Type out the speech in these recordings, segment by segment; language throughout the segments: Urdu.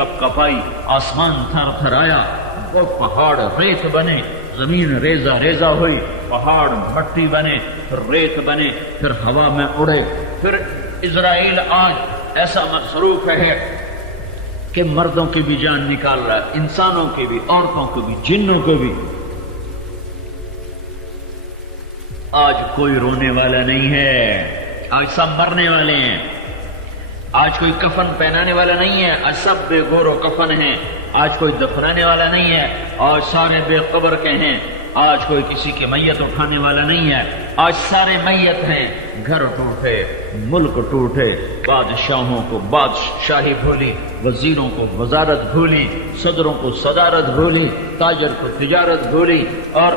کپ کپائی، آسمان تھر تھر آیا، وہ پہاڑ ریت بنے، زمین ریزہ ریزہ ہوئی، پہاڑ مٹی بنے، پھر ریت بنے، پھر ہوا میں اڑے۔ پھر اسرائیل آج ایسا مصروف ہے کہ مردوں کی بھی جان نکال رہا ہے، انسانوں کی بھی، عورتوں کو بھی، جنوں کو بھی۔ آج کوئی رونے والا نہیں ہے، آج سب مرنے والے ہیں۔ آج کوئی کفن پہنانے والا نہیں ہے، آج سب بے گور و کفن ہیں۔ آج کوئی دفنانے والا نہیں ہے، آج سارے بے قبر کے ہیں۔ آج کوئی کسی کی میت اٹھانے والا نہیں ہے، آج سارے میت ہیں۔ گھر ٹوٹے، ملک ٹوٹے، بادشاہوں کو بادشاہی بھولی، وزیروں کو وزارت بھولی، صدروں کو صدارت بھولی، تاجر کو تجارت بھولی، اور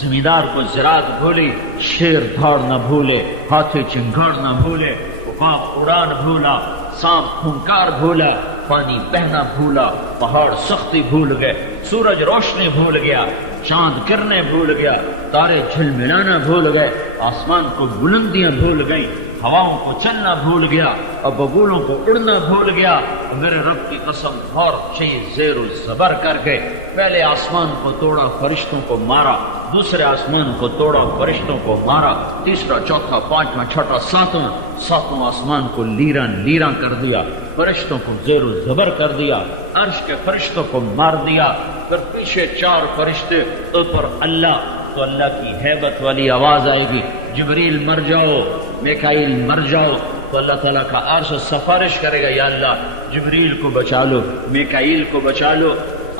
زمیندار کو زراعت بھولی۔ شیر دھاڑ نہ بھولے، ہاتھی چنگھاڑ نہ بھولے، عقاب اڑان بھولا، سانپ پھنکار بھولا، پانی بہنا بھولا، پہاڑ سختی بھول گئے، سورج روشنی بھول گیا، چاند گرنے بھول گیا، تارے جھلملانا بھول گئے، آسمان کو بلندیاں بھول گئیں، ہواؤں کو چلنا بھول گیا، اور ببولوں کو اڑنا بھول گیا۔ میرے رب کی قسم، اور چیز زیر و زبر کر کے پہلے آسمان کو توڑا، فرشتوں کو مارا، دوسرے آسمان کو توڑا، فرشتوں کو مارا، تیسرا، چوتھا، پانچواں، چھٹا، ساتواں آسمان کو لیراں لیراں کر دیا، فرشتوں کو زیر و زبر کر دیا، عرش کے فرشتوں کو مار دیا۔ پھر پیچھے 4 فرشتے، اوپر اللہ، تو اللہ کی ہیبت والی آواز آئے گی، جبریل مر جاؤ، میکائیل مر جاؤ، تو اللہ تعالیٰ کا عرش سفارش کرے گا، یا اللہ جبریل کو بچا لو، میکائیل کو بچا لو،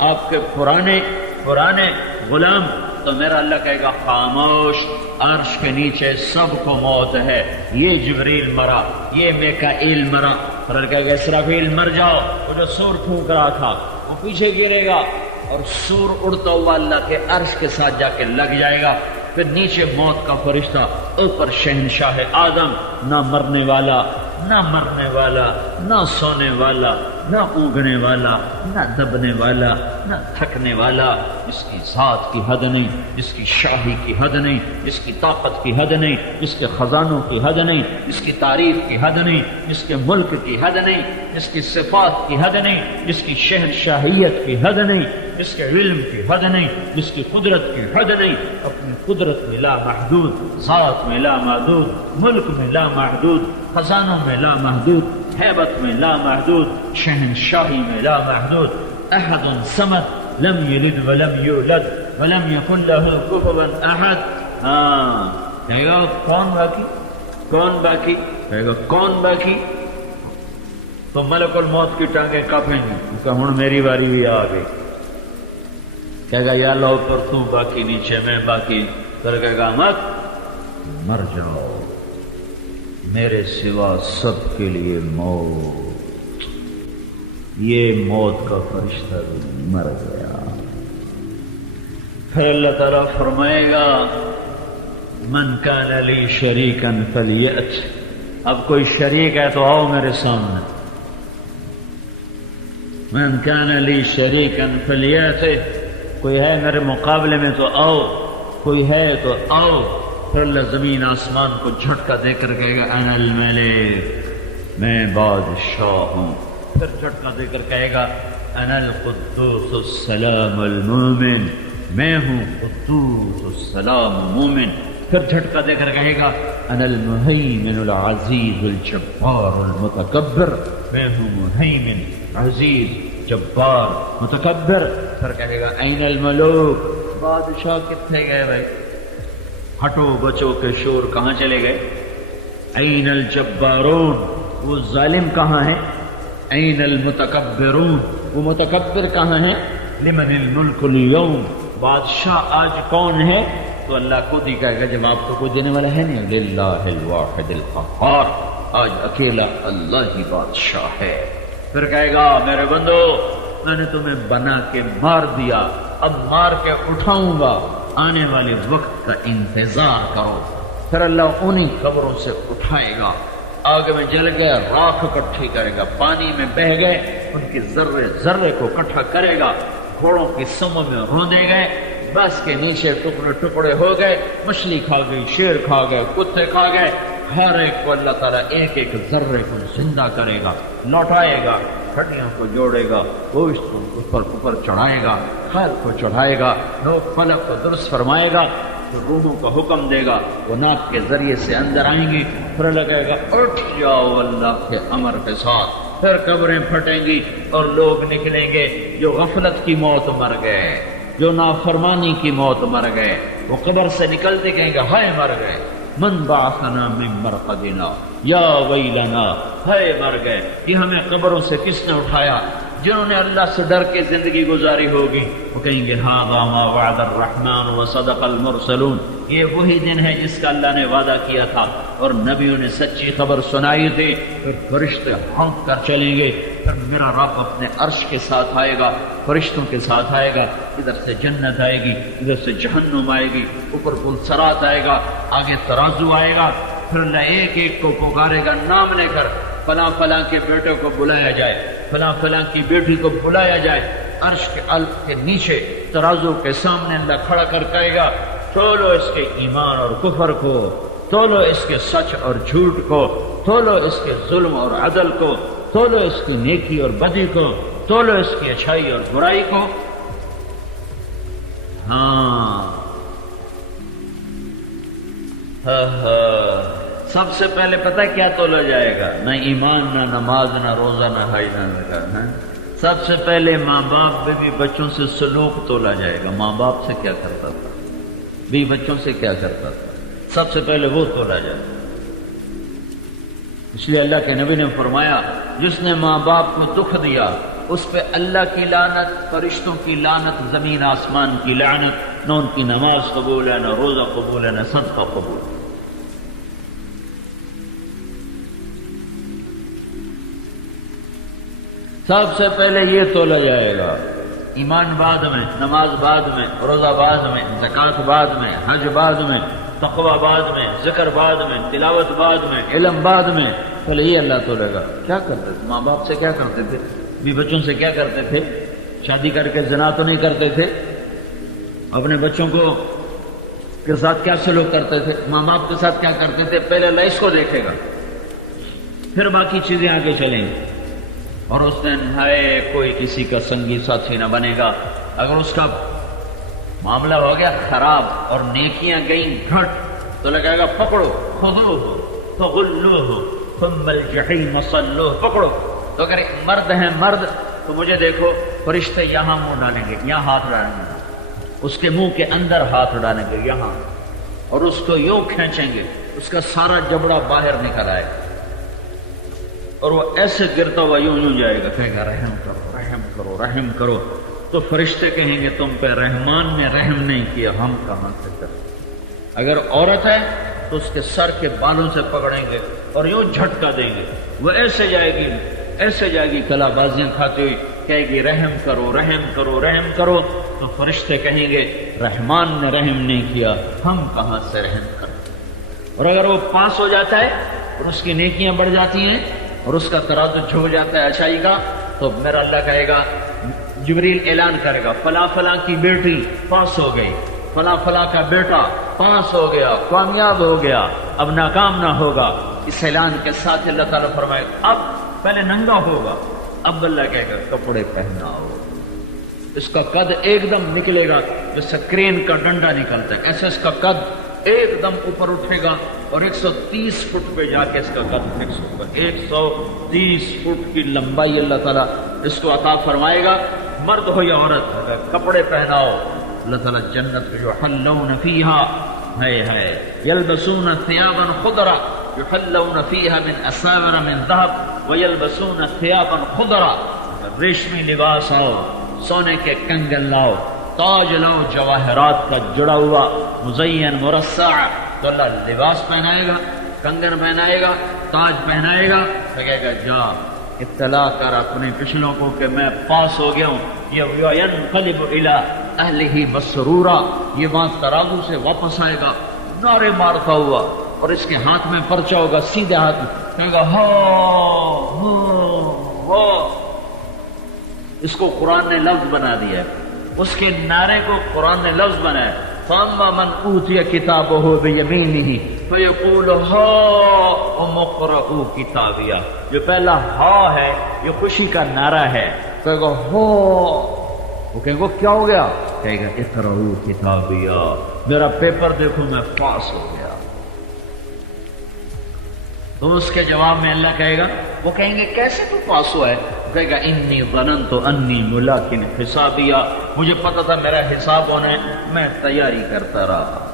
آپ کے پرانے غلام۔ تو میرا اللہ کہے گا خاموش، عرش کے نیچے سب کو موت ہے، یہ جبریل مرا، یہ میکائیل مرا۔ اور اللہ کہے گا اسرافیل مر جاؤ، وہ جو سور پھونک رہا تھا وہ پیچھے گرے گا، اور سور اڑتا ہوا اللہ کے عرش کے ساتھ جا کے لگ جائے گا۔ پھر نیچے موت کا فرشتہ، اوپر شہنشاہ آدم، نہ مرنے والا، نہ مرنے والا، نہ سونے والا، نہ اونگنے والا، نہ دبنے والا، نہ تھکنے والا، جس کی ذات کی حد نہیں، جس کی شاہی کی حد نہیں، جس کی طاقت کی حد نہیں، جس کے خزانوں کی حد نہیں، جس کی تعریف کی حد نہیں، جس کے ملک کی حد نہیں، جس کی صفات کی حد نہیں، جس کی شہنشاہیت کی حد نہیں، جس کے علم کی حد نہیں، جس کی قدرت کی حد نہیں، اپنی قدرت میں لا محدود، ذات میں لا محدود، ملک میں لا محدود، خزانوں میں لا محدود، ہیبت میں لا محدود، شہنشاہی میں لا محدود۔ احد صمد، لم یلد ولم یولد ولم یکن له کفوا احد۔ کہے گا کون باقی؟ کہے گا کون باقی؟ تو ملک الموت کی ٹانگیں کاپیں گی، کہ ہن میری باری بھی آ گئی۔ کہے گا یا اللہ اوپر تو باقی، نیچے میں باقی۔ پھر کہے گا مت، مر جاؤ، میرے سوا سب کے لیے موت۔ یہ موت کا فرشتہ بھی مر گیا۔ پھر اللہ تعالیٰ فرمائے گا من کان لی شریکا فلیأت، اب کوئی شریک ہے تو آؤ میرے سامنے۔ من کان لی شریکا فلیأت، کوئی ہے میرے مقابلے میں تو آؤ، کوئی ہے تو آؤ۔ پھر اللہ زمین آسمان کو جھٹکا دے کر کہے گا انا الملک، میں بادشاہ ہوں۔ پھر جھٹکا دے کر کہے گا انا القدوس السلام المومن، میں ہوں قدوس السلام مومن۔ پھر جھٹکا دے کر کہے گا انا المہیمن العزیز الجبار المتکبر، میں ہوں مہیمن، عزیز، جبار، متکبر۔ پھر کہے گا این الملوک، بادشاہ کتنے گئے بھائی؟ ہٹو بچو کے شور کہاں چلے گئے؟ این الجبارون، وہ ظالم کہاں ہیں؟ این المتکبرون، وہ متکبر کہاں ہیں؟ لمن الملک اليوم، بادشاہ آج کون ہے؟ تو اللہ خود ہی کہے گا جب آپ کو کوئی دینے والا ہے نہیں، للہ الواحد القہار، آج اکیلا اللہ ہی بادشاہ ہے۔ پھر کہے گا میرے بندو میں نے تمہیں بنا کے مار دیا، اب مار کے اٹھاؤں گا، آنے والے وقت کا انتظار کرو۔ پھر اللہ انہی قبروں سے اٹھائے گا، آگ میں جل گئے راکھ اکٹھی کرے گا، پانی میں بہہ گئے ان کی ذرے ذرے کو اکٹھا کرے گا، گھوڑوں کی سموں میں روندے گئے، بس کے نیچے ٹکڑے ٹکڑے ہو گئے، مچھلی کھا گئی، شیر کھا گئے، کتے کھا گئے، ہر ایک کو اللہ تعالیٰ ایک ایک ذرے کو زندہ کرے گا، لوٹائے گا۔ ہڈیوں کو جوڑے گا، گوشت کو اوپر چڑھائے گا، خیر کو چڑھائے گا، نوک فلک کو درست فرمائے گا، تو روحوں کا حکم دے گا، وہ ناک کے ذریعے سے اندر آئیں گی، پھر لگے گا اٹھ جاؤ اللہ کے امر کے ساتھ، پھر قبریں پھٹیں گی اور لوگ نکلیں گے جو غفلت کی موت مر گئے، جو نافرمانی کی موت مر گئے، وہ قبر سے نکلتے کہیں گے ہائے مر گئے، من بعثنا من مرقدنا یا ویلنا، ہائے مر گئے، یہ ہمیں قبروں سے کس نے اٹھایا؟ جنہوں نے اللہ سے ڈر کے زندگی گزاری ہوگی وہ کہیں گے ھذا ما وعد الرحمن وصدق المرسلون، یہ وہی دن ہے جس کا اللہ نے وعدہ کیا تھا اور نبیوں نے سچی خبر سنائی تھی۔ پھر فرشتے ہونک کر چلیں گے، پھر میرا رب اپنے عرش کے ساتھ آئے گا، فرشتوں کے ساتھ آئے گا، ادھر سے جنت آئے گی، ادھر سے جہنم آئے گی، اوپر پل صراط آئے گا، آگے ترازو آئے گا، پھر اللہ ایک ایک کو پکارے گا نام لے کر، فلاں فلاں کے بیٹے کو بلایا جائے، فلاں فلاں کی بیٹی کو بلایا جائے، عرش کے الف کے نیچے ترازو کے سامنے اللہ کھڑا کر کہے گا تولو اس کے ایمان اور کفر کو، تولو اس کے سچ اور جھوٹ کو، تولو اس کے ظلم اور عدل کو، تولو اس کی نیکی اور بدی کو، تولو اس کی اچھائی اور برائی کو۔ سب سے پہلے پتہ کیا تولا جائے گا؟ نہ ایمان، نہ نماز، نہ روزہ، نہ حج، نہ زکات۔ سب سے پہلے ماں باپ بیوی بچوں سے سلوک تولا جائے گا، ماں باپ سے کیا کرتا تھا، بیوی بچوں سے کیا کرتا تھا، سب سے پہلے وہ تولا جائے گا۔ اس لیے اللہ کے نبی نے فرمایا جس نے ماں باپ کو دکھ دیا اس پہ اللہ کی لعنت، فرشتوں کی لعنت، زمین آسمان کی لعنت، نہ ان کی نماز قبول ہے، نہ روزہ قبول ہے، نہ صدقہ قبول ہے۔ سب سے پہلے یہ تولا جائے گا، ایمان بعد میں، نماز بعد میں، روزہ بعد میں، زکات بعد میں، حج بعد میں، تقوی بعد میں، ذکر بعد میں، تلاوت بعد میں، علم بعد میں، پہلے یہ اللہ تولے گا۔ کیا کرتے تھے ماں باپ سے؟ کیا کرتے تھے بھی بچوں سے؟ کیا کرتے تھے؟ شادی کر کے زنا تو نہیں کرتے تھے؟ اپنے بچوں کو کے ساتھ کیا سلوک کرتے تھے؟ ماں باپ کے ساتھ کیا کرتے تھے؟ پہلے اللہ اس کو دیکھے گا، پھر باقی چیزیں آگے چلیں گی۔ اور اس دن ہے کوئی کسی کا سنگی ساتھی نہ بنے گا۔ اگر اس کا معاملہ ہو گیا خراب اور نیکیاں گئیں گھٹ تو لگائے گا پکڑو، خذوہ فغلوہ ثم الجحیم صلوہ، پکڑو۔ تو اگر مرد ہیں مرد تو مجھے دیکھو، فرشتے یہاں منہ ڈالیں گے، یہاں ہاتھ ڈالیں گے، اس کے منہ کے اندر ہاتھ ڈالیں گے یہاں، اور اس کو یوں کھینچیں گے، اس کا سارا جبڑا باہر نکل آئے گا اور وہ ایسے گرتا ہوا یوں یوں جائے گا، کہے گا رحم کرو رحم کرو رحم کرو۔ تو فرشتے کہیں گے تم پہ رحمان نے رحم نہیں کیا، ہم کہاں سے کریں؟ اگر عورت ہے تو اس کے سر کے بالوں سے پکڑیں گے اور یوں جھٹکا دیں گے، وہ ایسے جائے گی کلا بازیاں کھاتی ہوئی، کہے گی رحم کرو رحم کرو رحم کرو۔ تو فرشتے کہیں گے رحمان نے رحم نہیں کیا، ہم کہاں سے رحم کریں؟ اور اگر وہ پاس ہو جاتا ہے اور اس کی نیکیاں بڑھ جاتی ہیں اور اس کا ترازو جھک جاتا ہے اچھائی کا، تو میرا اللہ کہے گا، جبریل اعلان کرے گا فلاں فلاں کی بیٹی پاس ہو گئی، فلاں فلاں کا بیٹا پاس ہو گیا، کامیاب ہو گیا، اب ناکام نہ ہوگا۔ اس اعلان کے ساتھ اللہ تعالیٰ فرمائے اب پہلے ننگا ہوگا، اب اللہ کہے گا کپڑے پہناؤ۔ اس کا قد ایک دم نکلے گا جیسے کرین کا ڈنڈا نکلتا ہے، ایسے اس کا قد ایک دم اوپر اٹھے گا اور 130 فٹ پہ جا کے اس کا قد فکس ہوگا۔ 130 فٹ کی لمبائی اللہ تعالیٰ اس کو عطا فرمائے گا، مرد ہو یا عورت، کپڑے پہناؤ۔ اللہ تعالیٰ جنت میں یحلون فیہا ہے یلبسون ثیابا خضرا، یحلون فیہا من اساور من ذہب ویلبسون ثیابا خضرا، ریشمی لباس آؤ، سونے کے کنگن لاؤ، تاج لاؤ جواہرات کا جڑا ہوا، مزین مرصع۔ تو اللہ لباس پہنائے گا، کنگن پہنائے گا، تاج پہنائے گا، کہے گا جا اطلاع کر اپنے پچھلوں کو کہ میں پاس ہو گیا ہوں۔ یہ وینقلب الی اہلہ مسرورا، یہ وہاں ترازو سے واپس آئے گا نعرے مارتا ہوا، اور اس کے ہاتھ میں پرچہ ہوگا، سیدھے ہاتھ میں، کہے گا ہو ہو۔ اس کو قرآن نے لفظ بنا دیا ہے، اس کے نعرے کو قرآن نے لفظ بنایا۔ فَأَمَّا مَنْ أُوتِيَ كِتَابَهُ بِيَمِينِهِ فیقول ہا مقرؤ کتابیہ، جو پہلا ہا ہے یہ خوشی کا نعرہ ہے، کہے گا ہو، وہ کہیں گے کیا ہو گیا؟ کہے گا اقرؤ کتابیہ، میرا پیپر دیکھو میں پاس ہو گیا۔ تو اس کے جواب میں اللہ کہے گا، وہ کہیں گے کیسے تو پاس ہوا ہے؟ کہے گا انی ظننت انی ملاق حسابیہ، مجھے پتا تھا میرا حساب ہونا ہے، میں تیاری کرتا رہا۔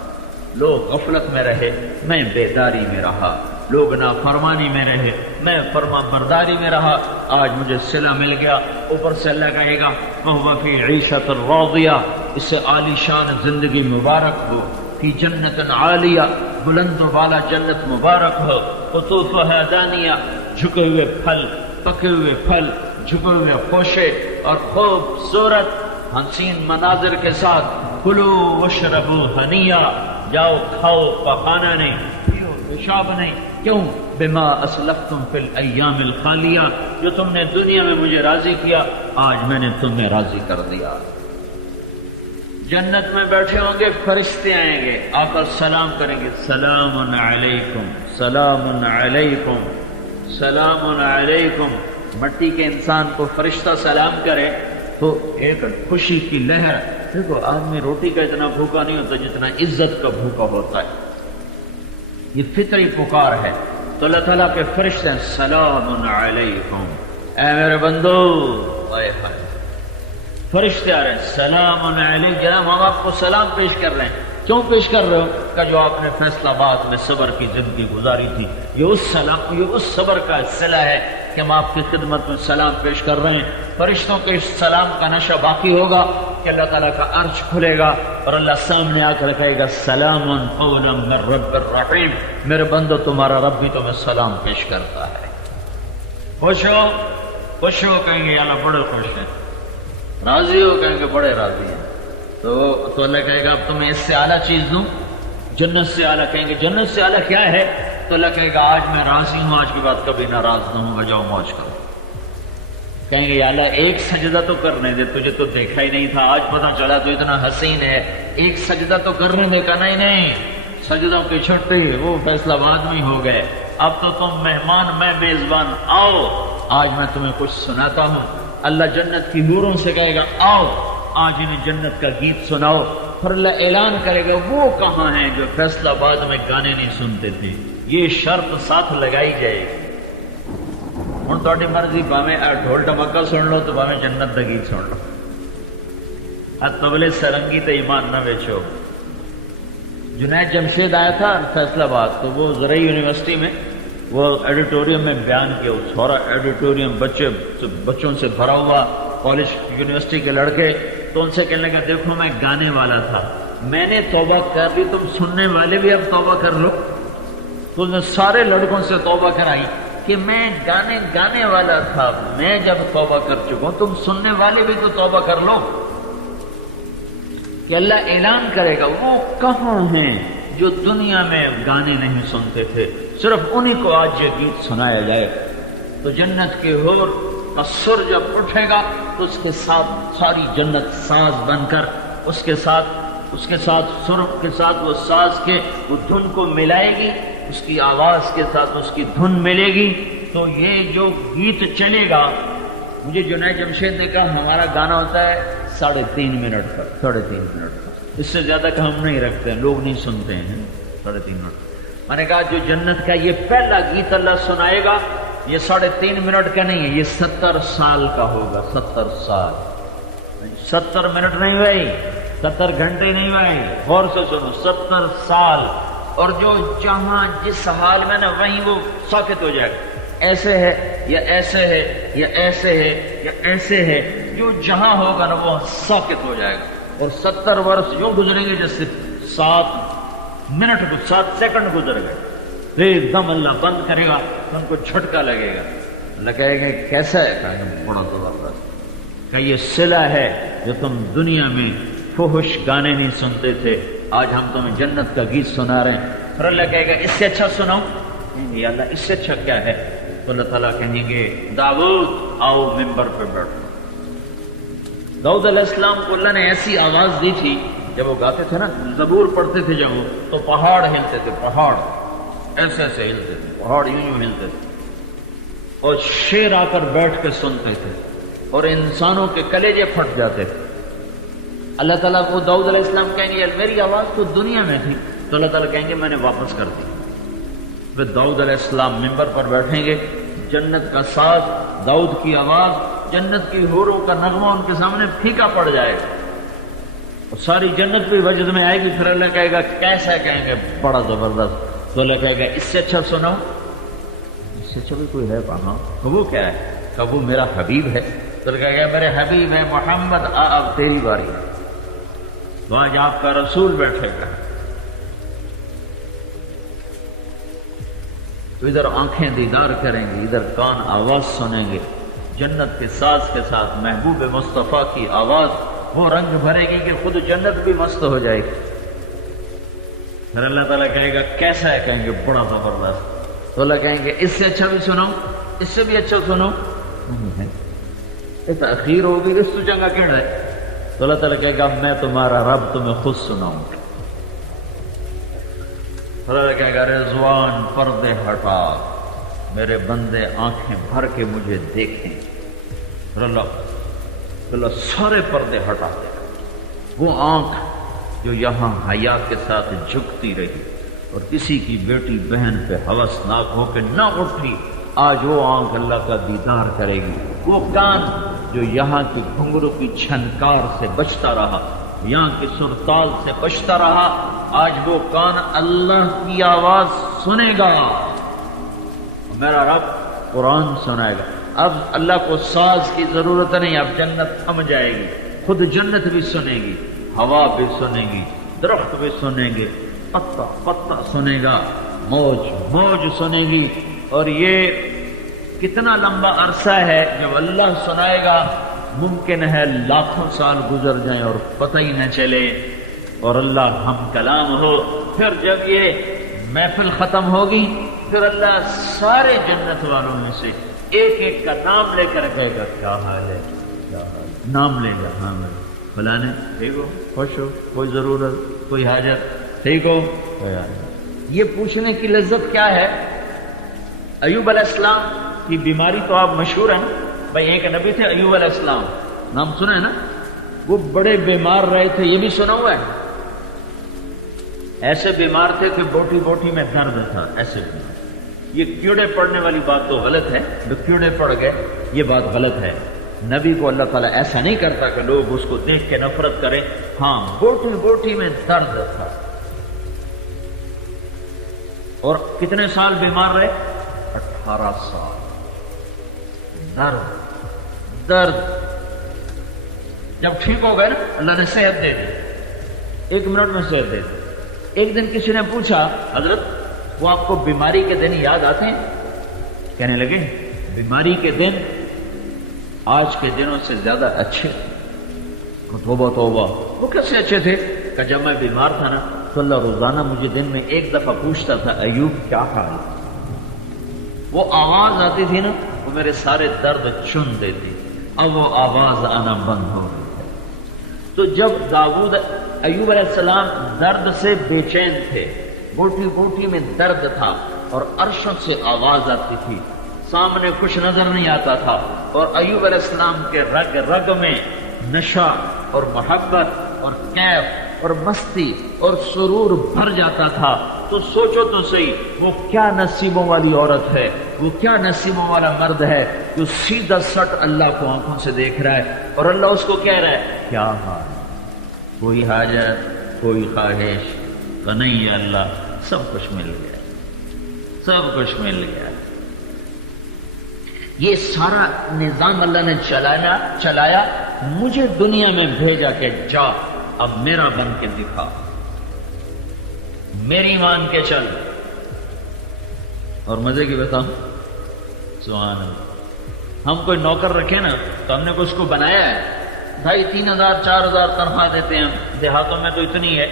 لوگ غفلت میں رہے، میں بیداری میں رہا، لوگ نافرمانی میں رہے، میں فرما برداری میں رہا، آج مجھے صلہ مل گیا۔ اوپر سے اللہ کہے گا وَهُوَ فِي عِيشَةٍ رَاضِيَةٍ، اس سے عالی شان زندگی مبارک ہو، فی جنت عالیہ، بلند و بالا جنت مبارک ہو، قطوفہا دانیہ، جھکے ہوئے پھل، پکے ہوئے پھل، جھکے ہوئے خوشے اور خوبصورت حسین مناظر کے ساتھ، کلو وشربو ہنیا، جاؤ کھاؤ پکانا نہیں، پیو پیشاب نہیں، کیوں؟ بما اسلفتم فی الایام الخالیہ، جو تم نے دنیا میں مجھے راضی کیا آج میں نے تمہیں راضی کر دیا۔ جنت میں بیٹھے ہوں گے، فرشتے آئیں گے، آ کر سلام کریں گے، سلام علیکم سلام علیکم سلام علیکم۔ مٹی کے انسان کو فرشتہ سلام کرے تو ایک خوشی کی لہر، دیکھو آدمی روٹی کا اتنا بھوکا نہیں ہوتا جتنا عزت کا بھوکا ہوتا ہے، یہ فطری پکار ہے۔ تو اللہ تعالیٰ کے فرشتے ہیں، سلام علیکم، اے میرے بندو، ہائے ہائے، فرشتے آ رہے ہیں، سلام علیکم، جناب ہم آپ کو سلام پیش کر رہے ہیں۔ کیوں پیش کر رہے ہو؟ کہ جو آپ نے فیصل آباد میں صبر کی زندگی گزاری تھی، یہ اس سلام، یہ اس صبر کا صلہ ہے کہ ہم آپ کی خدمت میں سلام پیش کر رہے ہیں۔ فرشتوں کے اس سلام کا نشہ باقی ہوگا کہ اللہ تعالیٰ کا عرش کھلے گا اور اللہ سامنے آ کر کہے گا سلام قولا من رب الرحیم، میرے بندو تمہارا رب بھی تمہیں سلام پیش کرتا ہے۔ خوش ہو؟ خوش ہو؟ کہیں گے اللہ بڑے خوش ہیں۔ راضی ہو؟ کہیں گے بڑے راضی ہیں۔ تو اللہ کہے گا اب تمہیں اس سے اعلیٰ چیز دوں، جنت سے اعلیٰ۔ کہیں گے جنت سے اعلیٰ کیا ہے؟ تو اللہ کہے گا آج میں راضی ہوں، آج کے بعد کبھی ناراض نہ ہوں گا، جاؤ موج کرو۔ کہیں گے یا اللہ ایک سجدہ تو کرنے دے، تجھے تو دیکھا ہی نہیں تھا، آج پتہ چلا تو اتنا حسین ہے، ایک سجدہ تو کرنے دے۔ کا نہیں، سجدوں کی چھٹی وہ فیصلہ آباد میں ہو گئے، اب تو تم مہمان میں میزبان، آؤ آج میں تمہیں کچھ سناتا ہوں۔ اللہ جنت کی حوروں سے کہے گا آؤ آج انہیں جنت کا گیت سناؤ۔ پھر اللہ اعلان کرے گا وہ کہاں ہیں جو فیصل آباد میں گانے نہیں سنتے تھے، یہ شرط ساتھ لگائی جائے گی۔ ہوں تھوڑی مرضی، باویں ڈھول ڈمکا سن لو تو باویں جنت دا گیت سن لو، تبلے سرنگی تے ایمان نہ بیچو۔ جنید جمشید آیا تھا فیصل آباد، تو وہ زرعی یونیورسٹی میں وہ ایڈیٹوریم میں بیان کیا، سورا ایڈیٹوریم بچوں سے بھرا ہوا، کالج یونیورسٹی کے لڑکے، تو ان سے کہنے لگا دیکھو میں گانے والا تھا، میں نے توبہ کر لی، تم سننے والے بھی اب توبہ کر لو۔ تو نے سارے لڑکوں سے توبہ کرائی کہ میں گانے والا تھا، میں جب توبہ کر چکا ہوں تم سننے والے بھی تو توبہ کر لو۔ کہ اللہ اعلان کرے گا وہ کہاں ہیں جو دنیا میں گانے نہیں سنتے تھے، صرف انہی کو آج یہ گیت سنایا جائے۔ تو جنت کے حور کا سر جب اٹھے گا تو اس کے ساتھ ساری جنت ساز بن کر اس کے ساتھ سر کے ساتھ وہ ساز کے وہ دھن کو ملائے گی، اس کی آواز کے ساتھ اس کی دھن ملے گی، تو یہ جو گیت چلے گا، مجھے جنید جمشید نے کہا ہمارا گانا ہوتا ہے 3.5 منٹ کا، 3.5 منٹ کا، اس سے زیادہ کا ہم نہیں رکھتے ہیں، لوگ نہیں سنتے ہیں 3.5 منٹ۔ میں نے کہا جو جنت کا یہ پہلا گیت اللہ سنائے گا یہ 3.5 منٹ کا نہیں ہے، یہ 70 سال کا ہوگا، 70 سال، 70 منٹ نہیں بھائی، 70 گھنٹے نہیں بھائی، غور سے سنو، 70 سال۔ اور جو جہاں جس حال میں نا وہیں وہ ساکت ہو جائے گا، ایسے ہے یا ایسے ہے یا ایسے ہے یا ایسے ہے، جو جہاں ہوگا نا وہ ساکت ہو جائے گا۔ اور 70 برس یوں گزریں گے جیسے 7 منٹ کو 7 سیکنڈ گزر گئے، ایک دم اللہ بند کرے گا تو ان کو جھٹکا لگے گا، اللہ کہے گا کیسا ہے؟ کہا بڑا زبردست، کہ یہ صلہ ہے جو تم دنیا میں فحش گانے نہیں سنتے تھے، آج ہم تمہیں جنت کا گیت سنا رہے ہیں۔ پھر اللہ کہے گا اس سے اچھا سناؤ، یا اللہ اس سے اچھا کیا ہے؟ تو اللہ تعالیٰ کہیں گے داؤد آؤ ممبر پہ بیٹھو۔ داؤد علیہ السلام کو اللہ نے ایسی آواز دی تھی، جب وہ گاتے تھے نا، زبور پڑھتے تھے جب وہ، تو پہاڑ ہلتے تھے، پہاڑ ایسے ایسے ہلتے تھے، پہاڑ یوں یوں ہلتے تھے، اور شیر آ کر بیٹھ کے سنتے تھے اور انسانوں کے کلیجے پھٹ جاتے تھے۔ اللہ تعالیٰ کو داؤد علیہ السلام کہیں گے میری آواز تو دنیا میں تھی، تو اللہ تعالیٰ کہیں گے میں نے واپس کر دی۔ پھر داؤد علیہ السلام ممبر پر بیٹھیں گے، جنت کا ساز، داؤد کی آواز، جنت کی حوروں کا نغمہ ان کے سامنے پھیکا پڑ جائے گا اور ساری جنت بھی وجد میں آئے گی۔ پھر اللہ کہے گا کیسا؟ کہیں گے بڑا زبردست۔ تو اللہ کہے گا اس سے اچھا سناؤ، اس سے اچھا بھی کوئی ہے کہاں؟ تو وہ کیا ہے؟ کہ وہ میرا حبیب ہے۔ تو اللہ کہے گا میرے حبیب ہے محمد، اب تیری باری ہے۔ تو آج آپ کا رسول بیٹھے گا، تو ادھر آنکھیں دیدار کریں گی، ادھر کان آواز سنیں گے، جنت کے ساز کے ساتھ محبوب مصطفیٰ کی آواز وہ رنگ بھرے گی کہ خود جنت بھی مست ہو جائے گی۔ پھر اللہ تعالیٰ کہے گا کیسا ہے؟ کہیں گے بڑا زبردست۔ تو اللہ کہیں گے اس سے اچھا بھی سنو، اس سے بھی اچھا سنو، تاخیر ہوگی، اس تو چنگا کہنا ہے۔ تو اللہ تعالیٰ کہے گا میں تمہارا رب تمہیں خود سناؤں گا۔ اللہ کہے گا رضوان پردے ہٹا، میرے بندے آنکھیں بھر کے مجھے دیکھیں۔ اللہ سارے پردے ہٹا دے گا۔ وہ آنکھ جو یہاں حیا کے ساتھ جھکتی رہی اور کسی کی بیٹی بہن پہ ہوسناک ہو کے نہ اٹھی، آج وہ آنکھ اللہ کا دیدار کرے گی۔ وہ کان جو یہاں کی گھنگرو کی چھنکار سے بچتا رہا، یہاں کی سرتال سے بچتا رہا، آج وہ کان اللہ کی آواز سنے گا۔ میرا رب قرآن سنائے گا۔ اب اللہ کو ساز کی ضرورت نہیں، اب جنت تھم جائے گی، خود جنت بھی سنے گی، ہوا بھی سنے گی، درخت بھی سنیں گے، پتا پتا سنے گا، موج موج سنے گی۔ اور یہ کتنا لمبا عرصہ ہے جب اللہ سنائے گا، ممکن ہے لاکھوں سال گزر جائیں اور پتہ ہی نہ چلے اور اللہ ہم کلام ہو۔ پھر جب یہ محفل ختم ہوگی، پھر اللہ سارے جنت والوں میں سے ایک ایک کا نام لے کر کہے گا کیا حال ہے، کیا حال ہے، نام لے گا، ہاں میں فلانے ٹھیک ہو، خوش ہو، کوئی ضرورت، کوئی حاجت، ٹھیک ہو۔ یہ پوچھنے کی لذت کیا ہے؟ ایوب علیہ السلام کی بیماری تو آپ مشہور ہیں بھائی، ایک نبی تھے ایوب علیہ السلام، نام سنا ہے نا؟ وہ بڑے بیمار رہے تھے، یہ بھی سنا ہوا ہے۔ ایسے بیمار تھے کہ بوٹی بوٹی میں درد تھا، ایسے بیمار۔ یہ کیڑے پڑنے والی بات تو غلط ہے، جو کیڑے پڑ گئے یہ بات غلط ہے۔ نبی کو اللہ تعالیٰ ایسا نہیں کرتا کہ لوگ اس کو دیکھ کے نفرت کریں۔ ہاں، بوٹی بوٹی میں درد تھا۔ اور کتنے سال بیمار رہے؟ 18 سال۔ درد جب ٹھیک ہو گئے نا، اللہ نے صحت دے دی، 1 منٹ میں صحت دے دی۔ ایک دن کسی نے پوچھا حضرت وہ آپ کو بیماری کے دن یاد آتے ہیں؟ کہنے لگے بیماری کے دن آج کے دنوں سے زیادہ اچھے۔ توبہ توبہ، وہ کیسے اچھے تھے؟ کہ جب میں بیمار تھا نا تو اللہ روزانہ مجھے دن میں 1 دفعہ پوچھتا تھا ایوب کیا حال۔ وہ آواز آتی تھی نا، وہ میرے سارے درد چن دیتی۔ اب وہ آواز آنا بند ہو گئی۔ تو جب داؤد ایوب علیہ السلام درد سے بے چین تھے، بوٹی بوٹی میں درد تھا اور عرشوں سے آواز آتی تھی، سامنے کچھ نظر نہیں آتا تھا، اور ایوب علیہ السلام کے رگ رگ میں نشہ اور محبت اور کیف اور مستی اور سرور بھر جاتا تھا۔ تو سوچو تو صحیح، وہ کیا نصیبوں والی عورت ہے، وہ کیا نصیبوں والا مرد ہے جو سیدھا سٹ اللہ کو آنکھوں سے دیکھ رہا ہے، اور اللہ اس کو کہہ رہا ہے کیا حال، کوئی حاجت، کوئی خواہش تو نہیں ہے اللہ، سب کچھ مل گیا، سب کچھ مل گیا۔ یہ سارا نظام اللہ نے چلایا، مجھے دنیا میں بھیجا کہ جا اب میرا بن کے دکھا، میری مان کے چل۔ اور مزے کی بتاؤں، سبحان اللہ، ہم کوئی نوکر رکھے نا تو ہم نے اس کو بنایا ہے، 2,500 4,000 تنخواہ دیتے ہیں، دیہاتوں میں تو اتنی ہے،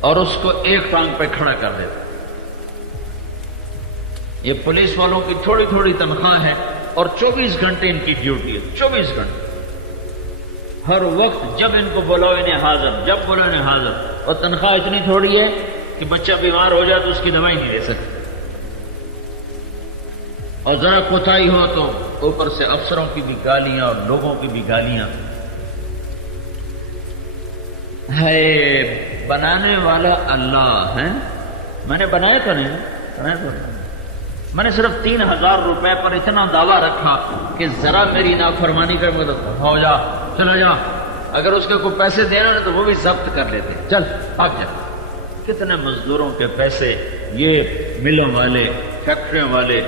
اور اس کو ایک ٹانگ پہ کھڑا کر دیتے۔ یہ پولیس والوں کی تھوڑی تھوڑی تنخواہ ہے اور 24 گھنٹے ان کی ڈیوٹی ہے، 24 گھنٹے ہر وقت، جب ان کو بولو انہیں حاضر، جب بولو انہیں حاضر، اور تنخواہ اتنی تھوڑی ہے کہ بچہ بیمار ہو جائے تو اس کی دوائی نہیں دے سکتے، اور ذرا کوتاہی ہو تو اوپر سے افسروں کی بھی گالیاں اور لوگوں کی بھی گالیاں۔ ہے بنانے والا اللہ ہے، میں نے بنایا تو نہیں، میں نے صرف 3000 روپے پر اتنا دعویٰ رکھا کہ ذرا میری نافرمانی کر تو ہو جا، چلا جا، اگر اس کے کوئی پیسے دینا تو وہ بھی ضبط کر لیتے، چل بھاگ جا۔ کتنے مزدوروں کے پیسے یہ ملوں والے فیکٹریوں والے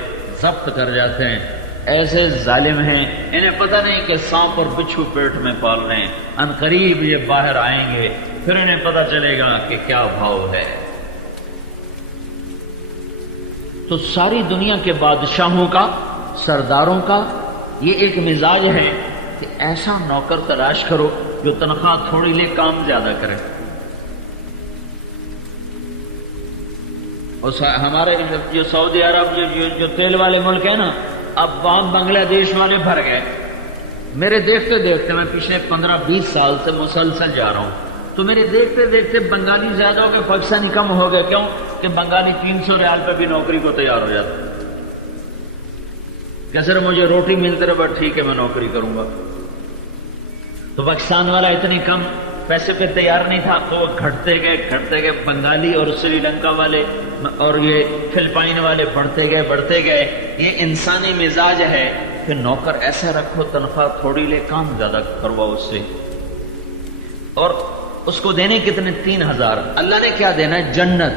ضبط کر جاتے ہیں۔ ایسے ظالم ہیں، انہیں پتہ نہیں کہ سانپ اور بچھو پیٹ میں پال رہے ہیں، ان قریب یہ باہر آئیں گے، پھر انہیں پتہ چلے گا کہ کیا بھاؤ ہے۔ تو ساری دنیا کے بادشاہوں کا، سرداروں کا یہ ایک مزاج ہے کہ ایسا نوکر تلاش کرو جو تنخواہ تھوڑی لے، کام زیادہ کرے۔ اور ہمارے جو سعودی عرب جو تیل والے ملک ہیں نا، اب وہاں بنگلہ دیش والے بھر گئے۔ میرے دیکھتے دیکھتے، میں پچھلے 15-20 سال سے مسلسل جا رہا ہوں، تو میرے دیکھتے دیکھتے بنگالی زیادہ ہو گئے، پاکستانی کم ہو گئے۔ کیوں؟ کہ بنگالی 300 ریال پہ بھی نوکری کو تیار ہو جاتا، کہ صرف مجھے روٹی ملتے رہے، بس ٹھیک ہے میں نوکری کروں گا۔ تو پاکستان والا اتنی کم پیسے پہ تیار نہیں تھا، تو وہ گھٹتے گئے، بنگالی اور سری لنکا والے اور یہ فلپائن والے بڑھتے گئے۔ یہ انسانی مزاج ہے کہ نوکر ایسا رکھو، تنخواہ تھوڑی لے، کام زیادہ کرواؤ اس سے، اور اس کو دینے کتنے؟ 3000۔ اللہ نے کیا دینا ہے؟ جنت۔